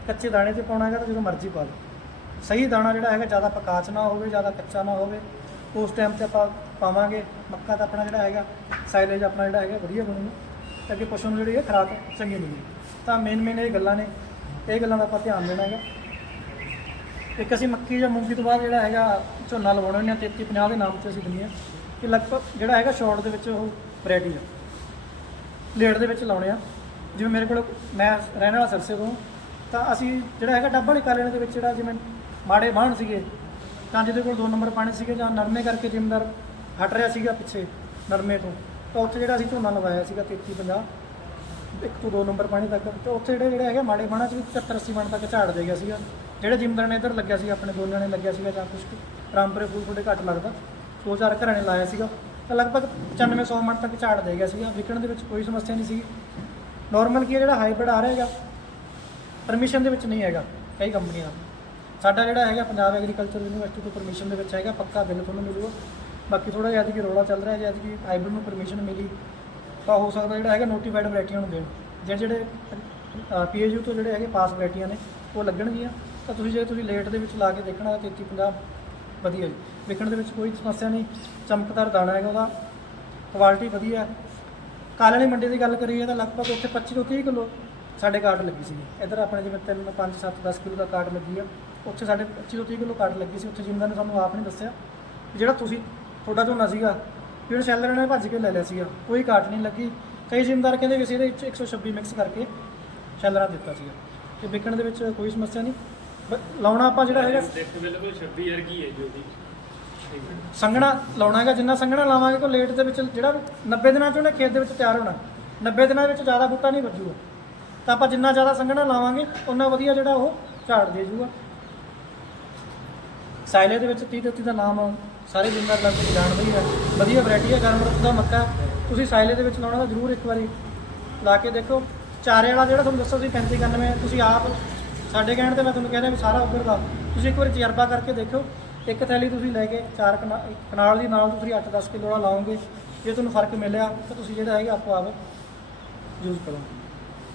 ਕੱਚੇ ਦਾਣੇ ਤੇ ਪਾਉਣਾ ਹੈਗਾ, ਤਾਂ ਜਦੋਂ ਮਰਜ਼ੀ ਪਾ ਲਓ ਸਹੀ ਦਾਣਾ ਜਿਹੜਾ ਹੈਗਾ, ਜ਼ਿਆਦਾ ਪਕਾਚ ਨਾ ਹੋਵੇ, ਜ਼ਿਆਦਾ ਕੱਚਾ ਨਾ ਹੋਵੇ, ਉਸ ਟਾਈਮ ਤੇ ਆਪਾਂ ਪਾਵਾਂਗੇ ਮੱਕਾ ਤਾਂ ਆਪਣਾ ਜਿਹੜਾ ਹੈਗਾ ਸਾਈਲੇਜ ਆਪਣਾ ਜਿਹੜਾ ਹੈਗਾ, ਵਧੀਆ ਬਣੂਗਾ। ਤਾਂ ਕਿ ਪਸ਼ੂ ਨੂੰ ਜਿਹੜੀ ਹੈ ਖੁਰਾਕ ਚੰਗੀ ਮਿਲੇਗੀ। ਤਾਂ ਮੇਨ ਮੇਨ ਇਹ ਗੱਲਾਂ ਨੇ, ਇਹ ਗੱਲਾਂ ਦਾ ਆਪਾਂ ਧਿਆਨ ਦੇਣਾ ਹੈਗਾ। ਇੱਕ ਅਸੀਂ ਮੱਕੀ ਜਾਂ ਮੂੰਗੀ ਤੋਂ ਬਾਅਦ ਜਿਹੜਾ ਹੈਗਾ, ਝੋਨਾ ਲਵਾਉਣਾ ਹੁੰਦੇ ਹਾਂ 33 50 ਦੇ ਨਾਮ ਤੇ ਅਸੀਂ ਦਿੰਦੇ ਹਾਂ, ਕਿ ਲਗਭਗ ਜਿਹੜਾ ਹੈਗਾ ਸ਼ਾਰਟ ਦੇ ਵਿੱਚ ਉਹ ਵੈਰਾਈਟੀ ਆ। ਲੇਟ ਦੇ ਵਿੱਚ ਲਾਉਣੇ ਆ। ਜਿਵੇਂ ਮੇਰੇ ਕੋਲ ਮੈਂ ਰਹਿਣ ਵਾਲਾ ਸਰਸੇ ਤੋਂ, ਤਾਂ ਅਸੀਂ ਜਿਹੜਾ ਹੈਗਾ, ਡੱਬਾ ਵਾਲੀ ਕਾਲੇਣੇ ਦੇ ਵਿੱਚ ਜਿਹੜਾ ਜਿਵੇਂ ਮਾੜੇ ਬਾਣ ਸੀਗੇ। ਤਾਂ ਜਿਹਦੇ ਕੋਲ ਦੋ ਨੰਬਰ ਪਾਣੀ ਸੀਗੇ, ਜਾਂ ਨਰਮੇ ਕਰਕੇ ਜ਼ਿਮੀਂਦਾਰ ਹਟ ਰਿਹਾ ਸੀਗਾ ਪਿੱਛੇ, ਨਰਮੇ ਤੋਂ। ਤਾਂ ਉੱਥੇ ਜਿਹੜਾ ਅਸੀਂ ਝੋਨਾ ਲਵਾਇਆ ਸੀਗਾ 33 50 ਇੱਕ ਤੋਂ ਦੋ ਨੰਬਰ ਪਾਣੀ ਤੱਕ। ਤੇ ਉੱਥੇ ਜਿਹੜੇ ਜਿਹੜੇ ਹੈਗੇ ਮਾੜੇ ਬਾਣਾ ਚ ਵੀ 75 80 ਮਣ ਤੱਕ ਝਾੜ ਦੇ ਗਿਆ ਸੀਗਾ। ਜਿਹੜੇ ਜ਼ਿਮੀਂਦਾਰ ਨੇ ਇੱਧਰ ਲੱਗਿਆ ਸੀ ਆਪਣੇ ਦੋਨਾਂ ਨੇ ਲੱਗਿਆ ਸੀਗਾ ਜਾਂ ਕੁਝ ਰਾਮਪੁਰੇ ਫੂਲ ਥੋੜੇ ਘੱਟ ਲੱਗਦਾ। ਦੋ ਚਾਰ ਘਰਾਂ ਨੇ ਲਾਇਆ ਸੀਗਾ। ਤਾਂ ਲਗਭਗ 95 100 ਮਣ ਤੱਕ ਝਾੜ ਦੇ ਗਿਆ ਸੀਗਾ। ਵਿਕਣ ਦੇ ਵਿੱਚ ਕੋਈ ਸਮੱਸਿਆ ਨਹੀਂ ਸੀ ਨਾਰਮਲ ਕੀ ਹੈ ਜਿਹੜਾ ਹਾਈਬ੍ਰਿਡ ਆ ਰਿਹਾ ਹੈਗਾ? ਪਰਮਿਸ਼ਨ ਦੇ ਵਿੱਚ ਨਹੀਂ ਹੈਗਾ ਕਈ ਕੰਪਨੀਆਂ ਦਾ। ਸਾਡਾ ਜਿਹੜਾ ਹੈਗਾ ਪੰਜਾਬ ਐਗਰੀਕਲਚਰ ਯੂਨੀਵਰਸਿਟੀ ਤੋਂ ਪਰਮਿਸ਼ਨ ਦੇ ਵਿੱਚ ਹੈਗਾ, ਪੱਕਾ ਬਿੱਲ ਤੁਹਾਨੂੰ ਮਿਲੂਗਾ। ਬਾਕੀ ਥੋੜਾ ਜਿਹਾ ਕਿ ਰੋਲਾ ਚੱਲ ਰਿਹਾ ਹੈ ਜਦ ਕਿ ਹਾਈਬ੍ਰਿਡ ਨੂੰ ਪਰਮਿਸ਼ਨ ਮਿਲੀ, ਤਾਂ ਹੋ ਸਕਦਾ ਜਿਹੜਾ ਹੈਗਾ ਨੋਟੀਫਾਈਡ ਵੈਰਾਈਟੀਆਂ ਨੂੰ ਦੇਣ। ਜਿਹੜੇ ਜਿਹੜੇ ਪੀਏਯੂ ਤੋਂ ਜਿਹੜੇ ਹੈਗੇ ਪਾਸ ਵੈਰਾਈਟੀਆਂ ਨੇ, ਉਹ ਲੱਗਣਗੀਆਂ, ਤਾਂ ਤੁਸੀਂ ਜੇ ਤੁਸੀਂ ਲੇਟ ਦੇ ਵਿੱਚ ਲਾ ਕੇ ਦੇਖਣਾ ਤਾਂ 33 50 ਵਧੀਆ ਜੀ। ਵਿਕਣ ਦੇ ਵਿੱਚ ਕੋਈ ਸਮੱਸਿਆ ਨਹੀਂ, ਚਮਕਦਾਰ ਦਾਣਾ ਹੈਗਾ ਉਹਦਾ ਕੁਆਲਿਟੀ ਵਧੀਆ। ਕਾਲੇ ਵਾਲੀ ਮੰਡੀ ਦੀ ਗੱਲ ਕਰੀਏ ਤਾਂ ਲਗਭਗ ਉੱਥੇ 25 ਤੋਂ 30 ਕਿਲੋ ਸਾਡੇ ਕਾਰਡ ਲੱਗੀ ਸੀ ਇੱਧਰ ਆਪਣੇ ਜਿਵੇਂ 3 5 7 10 ਕਿਲੋ ਦਾ ਕਾਰਡ ਲੱਗੀ ਆ। ਉੱਥੇ ਸਾਡੇ 25 ਤੋਂ 30 ਕਿਲੋ ਕਾਰਟ ਲੱਗੀ ਸੀ ਉੱਥੇ ਜ਼ਿਮੀਂਦਾਰ ਨੇ ਸਾਨੂੰ ਆਪ ਨਹੀਂ ਦੱਸਿਆ ਵੀ ਜਿਹੜਾ ਤੁਸੀਂ ਤੁਹਾਡਾ ਝੋਨਾ ਸੀਗਾ ਉਹਨੇ ਸ਼ੈਲਰ ਨੇ ਭੱਜ ਕੇ ਲੈ ਲਿਆ ਸੀਗਾ ਕੋਈ ਕਾਰਟ ਨਹੀਂ ਲੱਗੀ। ਕਈ ਜ਼ਿਮੀਂਦਾਰ ਕਹਿੰਦੇ ਵੀ ਅਸੀਂ ਇਹਦੇ ਵਿੱਚ 126 ਮਿਕਸ ਕਰਕੇ ਸ਼ੈਲਰਾਂ ਦਿੱਤਾ ਸੀਗਾ। ਤੇ ਵਿਕਣ ਦੇ ਵਿੱਚ ਕੋਈ ਸਮੱਸਿਆ ਨਹੀਂ। ਲਾਉਣਾ ਆਪਾਂ ਜਿਹੜਾ ਹੈਗਾ ਬਿਲਕੁਲ 26 ਵਰਗੀ ਹੈ ਜੀ ਉਹਦੀ? ਸੰਘਣਾ ਲਾਉਣਾ ਹੈਗਾ ਜਿੰਨਾ ਸੰਘਣਾ ਲਾਵਾਂਗੇ ਕੋ ਲੇਟ ਦੇ ਵਿੱਚ ਜਿਹੜਾ ਵੀ 90 ਦਿਨਾਂ ਚ ਉਹਨੇ ਖੇਤ ਦੇ ਵਿੱਚ ਤਿਆਰ ਹੋਣਾ। 90 ਦਿਨਾਂ ਵਿੱਚ ਜ਼ਿਆਦਾ ਬੂਟਾ ਨਹੀਂ ਵੱਜੂਗਾ। ਤਾਂ ਆਪਾਂ ਜਿੰਨਾ ਜ਼ਿਆਦਾ ਸੰਘਣਾ ਲਾਵਾਂਗੇ ਉਨਾ ਵਧੀਆ ਜਿਹੜਾ ਉਹ ਝਾੜ ਦੇ ਜੂਗਾ। ਸਾਇਲੇ ਦੇ ਵਿੱਚ 30 33 ਦਾ ਨਾਮ ਸਾਰੇ ਜ਼ਿੰਮੇਦਾਰ ਲਗਭਗ ਜਾਣਦੇ ਹੀ ਹੈ। ਵਧੀਆ ਵੈਰਾਈਟੀ ਹੈ, ਗਰਮ ਰੁੱਤ ਦਾ ਮੱਕਾ। ਤੁਸੀਂ ਸਾਇਲੇ ਦੇ ਵਿੱਚ ਲਾਉਣਾ ਤਾਂ ਜ਼ਰੂਰ ਇੱਕ ਵਾਰੀ ਲਾ ਕੇ ਦੇਖੋ। ਚਾਰੇ ਵਾਲਾ ਜਿਹੜਾ ਤੁਹਾਨੂੰ ਦੱਸਿਆ ਸੀ 3591 ਤੁਸੀਂ ਆਪ ਸਾਡੇ ਕਹਿਣ ਤੇ ਮੈਂ ਤੁਹਾਨੂੰ ਕਹਿੰਦਾ ਵੀ ਸਾਰਾ ਉੱਧਰ ਦਾ। ਤੁਸੀਂ ਇੱਕ ਵਾਰੀ ਤਜਰਬਾ ਕਰਕੇ ਦੇਖੋ। ਇੱਕ ਥੈਲੀ ਤੁਸੀਂ ਲੈ ਕੇ ਚਾਰ ਕਨਾ- ਕਨਾਲ ਦੀ ਨਾਲ ਤੁਸੀਂ 8-10 ਕਿਲੋ ਵਾਲਾ ਲਾਓਗੇ। ਜੇ ਤੁਹਾਨੂੰ ਫ਼ਰਕ ਮਿਲਿਆ ਤਾਂ ਤੁਸੀਂ ਜਿਹੜਾ ਹੈਗਾ ਆਪੋ ਆਪ ਯੂਜ਼ ਕਰੋ।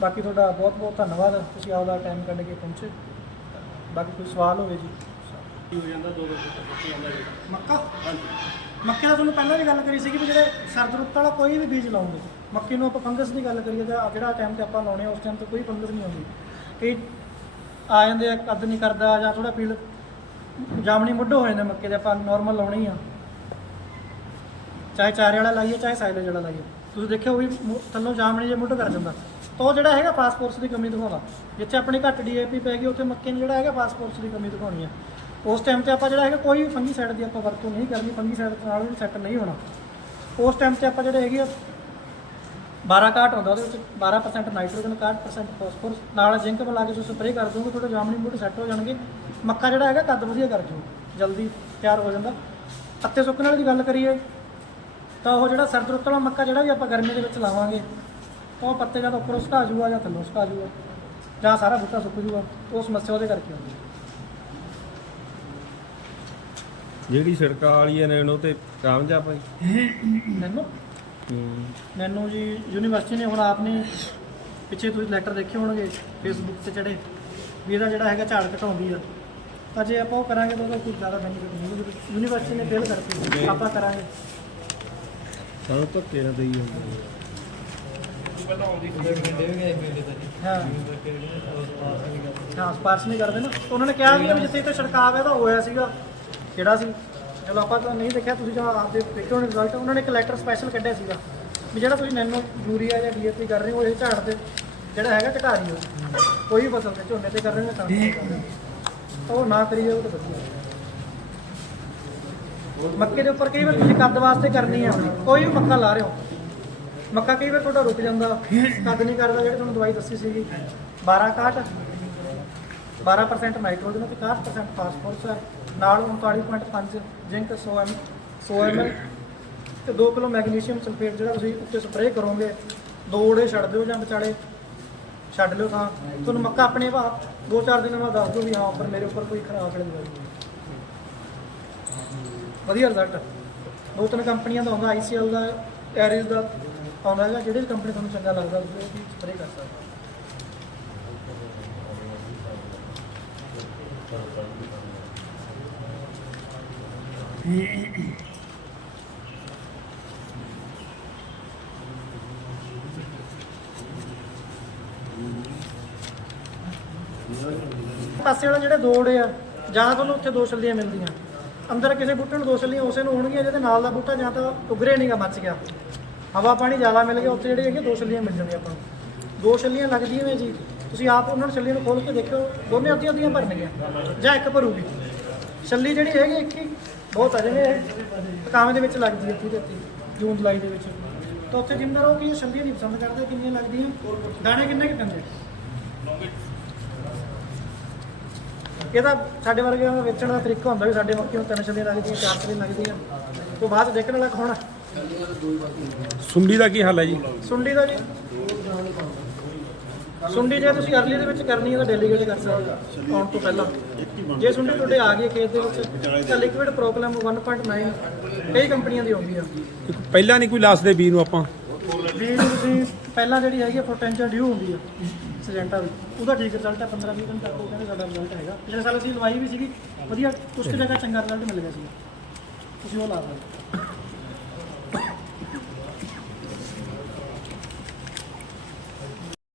ਬਾਕੀ ਤੁਹਾਡਾ ਬਹੁਤ ਬਹੁਤ ਧੰਨਵਾਦ। ਤੁਸੀਂ ਆਪਦਾ ਟਾਈਮ ਕੱਢ ਕੇ ਪਹੁੰਚੇ। ਬਾਕੀ ਕੋਈ ਸਵਾਲ ਹੋਵੇ ਜੀ। ਹੋ ਜਾਂਦਾ 2 ਵਜੇ ਤੱਕ ਕੀ ਆਉਂਦਾ ਜੀ? ਮੱਕਾ? ਮੱਕੇ ਦਾ ਤੁਹਾਨੂੰ ਪਹਿਲਾਂ ਵੀ ਗੱਲ ਕਰੀ ਸੀਗੀ ਵੀ ਜਿਹੜੇ ਸਰਦ ਰੁੱਤ ਵਾਲਾ ਕੋਈ ਵੀ ਬੀਜ ਲਾਉਂਗੇ ਮੱਕੀ ਨੂੰ ਆਪਾਂ ਫੰਗਸ ਦੀ ਗੱਲ ਕਰੀਏ ਤਾਂ ਜਿਹੜਾ ਟਾਈਮ ਤੇ ਆਪਾਂ ਲਾਉਣੇ ਆ ਉਸ ਟਾਈਮ ਤੇ ਕੋਈ ਫੰਗਸ ਨਹੀਂ ਆਉਂਦੀ। ਕਈ ਆ ਜਾਂਦੇ ਆ ਕੱਦ ਨਹੀਂ ਕਰਦਾ ਜਾਂ ਥੋੜਾ ਪੀਲ ਜਾਮਣੀ ਮੁੱਢ ਹੋ ਜਾਂਦੇ ਮੱਕੇ ਦੇ ਆਪਾਂ ਨਾਰਮਲ ਲਾਉਣੇ ਆ। ਚਾਹੇ ਚਾਰੇ ਵਾਲਾ ਲਾਈਏ ਚਾਹੇ ਸਾਈਲੇਜ ਵਾਲਾ ਲਾਈਏ। ਤੁਸੀਂ ਦੇਖਿਓ ਵੀ ਥੱਲੋਂ ਜਾਮਣੀ ਜੇ ਮੁੱਢ ਕਰ ਜਾਂਦਾ। ਤਾਂ ਉਹ ਜਿਹੜਾ ਹੈਗਾ ਫਾਸਫੋਰਸ ਦੀ ਕਮੀ ਦਿਖਾਉਂਦਾ। ਜਿੱਥੇ ਆਪਣੀ ਘੱਟ ਡੀਏਪੀ ਪੈ ਗਈ ਉੱਥੇ ਮੱਕੇ ਨੂੰ ਜਿਹੜਾ ਹੈਗਾ ਫਾਸਫੋਰਸ ਦੀ ਕਮੀ ਦਿਖਾਉਣੀ ਆ। ਉਸ ਟਾਈਮ ਤੇ ਆਪਾਂ ਜਿਹੜਾ ਹੈਗਾ ਕੋਈ ਵੀ ਫੰਗੀਸਾਈਡ ਦੀ ਆਪਾਂ ਵਰਤੋਂ ਨਹੀਂ ਕਰਨੀ ਫੰਗੀਸਾਈਡ ਨਾਲ ਵੀ ਸੈੱਟ ਨਹੀਂ ਹੋਣਾ। ਉਸ ਟਾਈਮ ਤੇ ਆਪਾਂ ਜਿਹੜੇ ਹੈਗੇ ਆ 12 ਕਾਟ ਹੁੰਦਾ, ਉਹਦੇ ਵਿੱਚ 12% ਨਾਈਟ੍ਰੋਜਨ 61% ਫਾਸਫੋਰਸ ਨਾਲ ਜ਼ਿੰਕ ਮਿਲਾ ਕੇ ਤੁਸੀਂ ਸਪਰੇਅ ਕਰ ਦੋਗੇ, ਤੁਹਾਡੇ ਜਾਮਣੀ ਬੂਟੇ ਸੈੱਟ ਹੋ ਜਾਣਗੇ। ਮੱਕਾ ਜਿਹੜਾ ਹੈਗਾ ਕੱਦ ਵਧੀਆ ਕਰ ਜੂ ਜਲਦੀ ਤਿਆਰ ਹੋ ਜਾਂਦਾ। ਪੱਤੇ ਸੁੱਕਣ ਵਾਲੀ ਦੀ ਗੱਲ ਕਰੀਏ, ਤਾਂ ਉਹ ਜਿਹੜਾ ਸਰਦ ਰੁੱਤ ਵਾਲਾ ਮੱਕਾ ਜਿਹੜਾ ਵੀ ਆਪਾਂ ਗਰਮੀ ਦੇ ਵਿੱਚ ਲਾਵਾਂਗੇ, ਤਾਂ ਉਹ ਪੱਤੇ ਜਦ ਉੱਪਰੋਂ ਸੁਕਾ ਜੂਗਾ ਜਾਂ ਥੱਲੋਂ ਸੁਕਾ ਜੂਗਾ ਜਾਂ ਸਾਰਾ ਬੂਟਾ ਸੁੱਕ ਜੂਗਾ ਉਹ ਸਮੱਸਿਆ ਉਹਦੇ ਕਰਕੇ ਆਉਂਦੀ ਹੈ। ਜਿਹੜੀ ਸੜਕਾਂ ਵਾਲੀ ਹੈ ਨੈਣੋ ਤੇ ਕਾਮਯਾਬ ਹੈ। ਮੈਨੂੰ ਮੈਨੂੰ ਜੀ ਯੂਨੀਵਰਸਿਟੀ ਨੇ ਹੁਣ ਆਪਨੇ ਪਿੱਛੇ ਤੁਸੀਂ ਲੈਟਰ ਦੇਖੇ ਹੋਣਗੇ ਫੇਸਬੁੱਕ ਤੇ ਚੜੇ ਵੀ ਇਹਦਾ ਜਿਹੜਾ ਹੈਗਾ ਝਾੜ ਘਟਾਉਂਦੀ ਆ। ਤਾਂ ਜੇ ਆਪਾਂ ਉਹ ਕਰਾਂਗੇ ਤਾਂ ਉਹਦਾ ਕੋਈ ਜ਼ਿਆਦਾ ਬੈਨੀਫਿਟ ਨਹੀਂ ਯੂਨੀਵਰਸਿਟੀ ਨੇ ਫੇਲ ਕਰਤੀ ਆਪਾਂ ਕਰਾਂਗੇ। ਸਾਨੂੰ ਤਾਂ ਤੇਰਾ ਦਈ ਜਾਂਦਾ ਹਾਂ। ਹਾਂ ਸਪਾਰਸ਼ ਨਹੀਂ ਕਰਦੇ ਨਾ। ਤਾਂ ਉਹਨਾਂ ਨੇ ਕਿਹਾ ਵੀ ਜਿੱਥੇ ਤੇ ਛੜਕਾਵ ਇਹਦਾ ਹੋਇਆ ਸੀਗਾ। ਕਿਹੜਾ ਸੀ? ਚਲੋ ਆਪਾਂ ਤਾਂ ਨਹੀਂ ਦੇਖਿਆ, ਤੁਸੀਂ ਜਾਂ ਆਪਦੇ ਦੇਖੇ ਹੋਣੇ ਰਿਜ਼ਲਟ ਉਹਨਾਂ ਨੇ ਕਲੈਕਟਰ ਸਪੈਸ਼ਲ ਕੱਢਿਆ ਸੀਗਾ ਵੀ ਜਿਹੜਾ ਤੁਸੀਂ ਨੈਨੋ ਯੂਰੀਆ ਜਾਂ ਡੀਏਪੀ ਕਰ ਰਹੇ ਹੋ, ਇਹ ਝਾੜ ਦੇ ਜਿਹੜਾ ਹੈਗਾ ਘਟਾ ਰਹੀ ਹੋ। ਕੋਈ ਵੀ ਫਸਲ ਤੇ ਝੋਨੇ ਤੇ ਕਰ ਰਹੇ ਹੋ ਜਾਂ ਕਰ ਤਾਂ ਉਹ ਨਾ ਕਰੀਏ, ਉਹ ਤਾਂ ਵਧੀਆ। ਮੱਕੇ ਦੇ ਉੱਪਰ ਕਈ ਵਾਰ ਤੁਸੀਂ ਕੱਦ ਵਾਸਤੇ ਕਰਨੀ ਆ, ਕੋਈ ਵੀ ਮੱਕਾ ਲਾ ਰਹੇ ਹੋ। ਮੱਕਾ ਕਈ ਵਾਰ ਤੁਹਾਡਾ ਰੁਕ ਜਾਂਦਾ। ਕੱਦ ਨਹੀਂ ਕਰਦਾ, ਜਿਹੜੀ ਤੁਹਾਨੂੰ ਦਵਾਈ ਦੱਸੀ ਸੀਗੀ। 12 ਕਾਟ 12% ਨਾਈਟ੍ਰੋਜਨ ਤੇ 61% ਫਾਸਫੋਰਸ ਹੈ ਨਾਲ 39.5 ਜ਼ਿੰਕ 100 ਐਮ 100 ml ਤੇ 2 ਕਿਲੋ ਮੈਗਨੀਸ਼ੀਅਮ ਸਲਫੇਟ ਜਿਹੜਾ ਤੁਸੀਂ ਉੱਤੇ ਸਪਰੇਅ ਕਰੋਗੇ ਦੋ ਓੜੇ ਛੱਡ ਦਿਓ ਜਾਂ ਵਿਚਾਲੇ ਛੱਡ ਲਿਓ ਤਾਂ ਤੁਹਾਨੂੰ ਮੱਕਾ ਆਪਣੇ ਦੋ ਚਾਰ ਦਿਨਾਂ ਬਾਅਦ ਦੱਸ ਦਿਓ ਵੀ ਹਾਂ ਉੱਪਰ ਮੇਰੇ ਉੱਪਰ ਕੋਈ ਖਰਾਬ ਵਾਲੀ ਦਵਾਈ ਹੈ। ਵਧੀਆ ਰਿਜ਼ਲਟ ਦੋ ਤਿੰਨ ਕੰਪਨੀਆਂ ਦਾ ਆਉਂਦਾ ਆਈਸੀਐਲ ਦਾ ਐਰਿਸ ਦਾ ਆਉਂਦਾ ਹੈਗਾ ਜਿਹੜੀ ਕੰਪਨੀ ਤੁਹਾਨੂੰ ਚੰਗਾ ਲੱਗਦਾ ਤੁਸੀਂ ਉਹ ਸਪਰੇਅ ਕਰ ਸਕਦੇ ਪਾਸੇ ਵਾਲੇ ਜਿਹੜੇ ਦੋ ਆ, ਜਾਂ ਤੁਹਾਨੂੰ ਉੱਥੇ ਦੋ ਛੱਲੀਆਂ ਮਿਲਦੀਆਂ। ਅੰਦਰ ਕਿਸੇ ਬੂਟੇ ਨੂੰ ਦੋ ਛੱਲੀਆਂ, ਉਸੇ ਨੂੰ ਹੋਣਗੀਆਂ, ਜਿਹਦੇ ਨਾਲ ਦਾ ਬੂਟਾ ਜਾਂ ਤਾਂ ਉਗਰੇ ਨਹੀਂਗਾ ਮੱਚ ਗਿਆ। ਹਵਾ, ਪਾਣੀ ਜ਼ਿਆਦਾ ਮਿਲ ਗਿਆ, ਉੱਥੇ ਜਿਹੜੇ ਹੈਗੇ ਦੋ ਛੱਲੀਆਂ ਮਿਲ ਜਾਂਦੀਆਂ ਆਪਾਂ ਨੂੰ। ਦੋ ਛੱਲੀਆਂ ਲੱਗਦੀਆਂ ਨੇ ਜੀ। ਤੁਸੀਂ ਆਪ ਉਹਨਾਂ ਨੂੰ ਛੱਲੀਆਂ ਨੂੰ ਖੋਲ ਕੇ ਦੇਖਿਓ ਦੋਨੇ ਅੱਧੀਆਂ ਅੱਧੀਆਂ ਭਰਨਗੀਆਂ ਜਾਂ ਇੱਕ ਭਰੂਗੀ। ਛੱਲੀ ਜਿਹੜੀ ਹੈਗੀ ਇੱਕ ਹੀ ਬਹੁਤ ਆ ਜਿਵੇਂ ਇਹ ਕਾਵੇਂ ਦੇ ਵਿੱਚ ਲੱਗਦੀ ਹੈ 30 ਤੇ 30 ਜੂਨ ਜੁਲਾਈ ਦੇ ਵਿੱਚ। ਤਾਂ ਉੱਥੇ ਜਿੰਦਰ ਉਹ ਕੀ ਛੱਲੀਆਂ ਨਹੀਂ ਪਸੰਦ ਕਰਦੇ ਕਿੰਨੀਆਂ ਲੱਗਦੀਆਂ ਦਾਣੇ ਕਿੰਨੇ ਕਿ ਪੈਂਦੇ? ਇਹਦਾ ਸਾਡੇ ਵਰਗਿਆਂ ਦਾ ਵੇਚਣ ਦਾ ਤਰੀਕਾ ਹੁੰਦਾ ਵੀ ਸਾਡੇ ਮੱਕੀ ਨੂੰ ਤਿੰਨ ਛੱਲੀਆਂ ਲੱਗਦੀਆਂ ਚਾਰ ਛੱਲੀਆਂ ਲੱਗਦੀਆਂ। ਤੋਂ ਬਾਅਦ ਦੇਖਣ ਵਾਲਾ ਕੌਣ ਸੁੰਡੀ ਦਾ ਕੀ ਹਾਲ ਹੈ ਜੀ? ਸੁੰਡੀ ਦਾ ਜੀ? ਸੁੰਡੀ ਜੇ ਤੁਸੀਂ ਅਰਲੀ ਦੇ ਵਿੱਚ ਕਰਨੀ ਹੈ ਤਾਂ ਡੈਲੀਗੇਟ ਕਰ ਸਕਦੇ ਹੋ ਆਉਣ ਤੋਂ ਪਹਿਲਾਂ। ਜੇ ਸੁੰਡੀ ਤੁਹਾਡੇ ਆ ਗਈ ਖੇਤ ਦੇ ਵਿੱਚ ਤਾਂ ਲਿਕਵਿਡ ਪ੍ਰੋਬਲਮ 1.9 ਕਈ ਕੰਪਨੀਆਂ ਦੀ ਆਉਂਦੀ ਆ। ਪਹਿਲਾਂ ਨਹੀਂ ਕੋਈ ਲਾਸ ਦੇ ਬੀ ਨੂੰ ਆਪਾਂ। ਵੀ ਨੂੰ ਤੁਸੀਂ ਪਹਿਲਾਂ ਜਿਹੜੀ ਹੈਗੀ ਪੋਟੈਂਸ਼ੀਅਲ ਡਿਊ ਹੁੰਦੀ ਆ ਸਜੈਂਟਾ ਦੀ। ਉਹਦਾ ਠੀਕ ਰਿਜ਼ਲਟ ਹੈ 15 20 ਦਿਨ ਤੱਕ ਉਹ ਕਹਿੰਦੇ ਸਾਡਾ ਰਿਜ਼ਲਟ ਹੈਗਾ। ਪਿਛਲੇ ਸਾਲ ਅਸੀਂ ਲਵਾਈ ਵੀ ਸੀਗੀ ਵਧੀਆ ਕੁਝ ਜਗ੍ਹਾ ਚੰਗਾ ਰਿਜ਼ਲਟ ਮਿਲ ਗਿਆ ਸੀ ਤੁਸੀਂ ਉਹ ਲਾ ਸਕਦੇ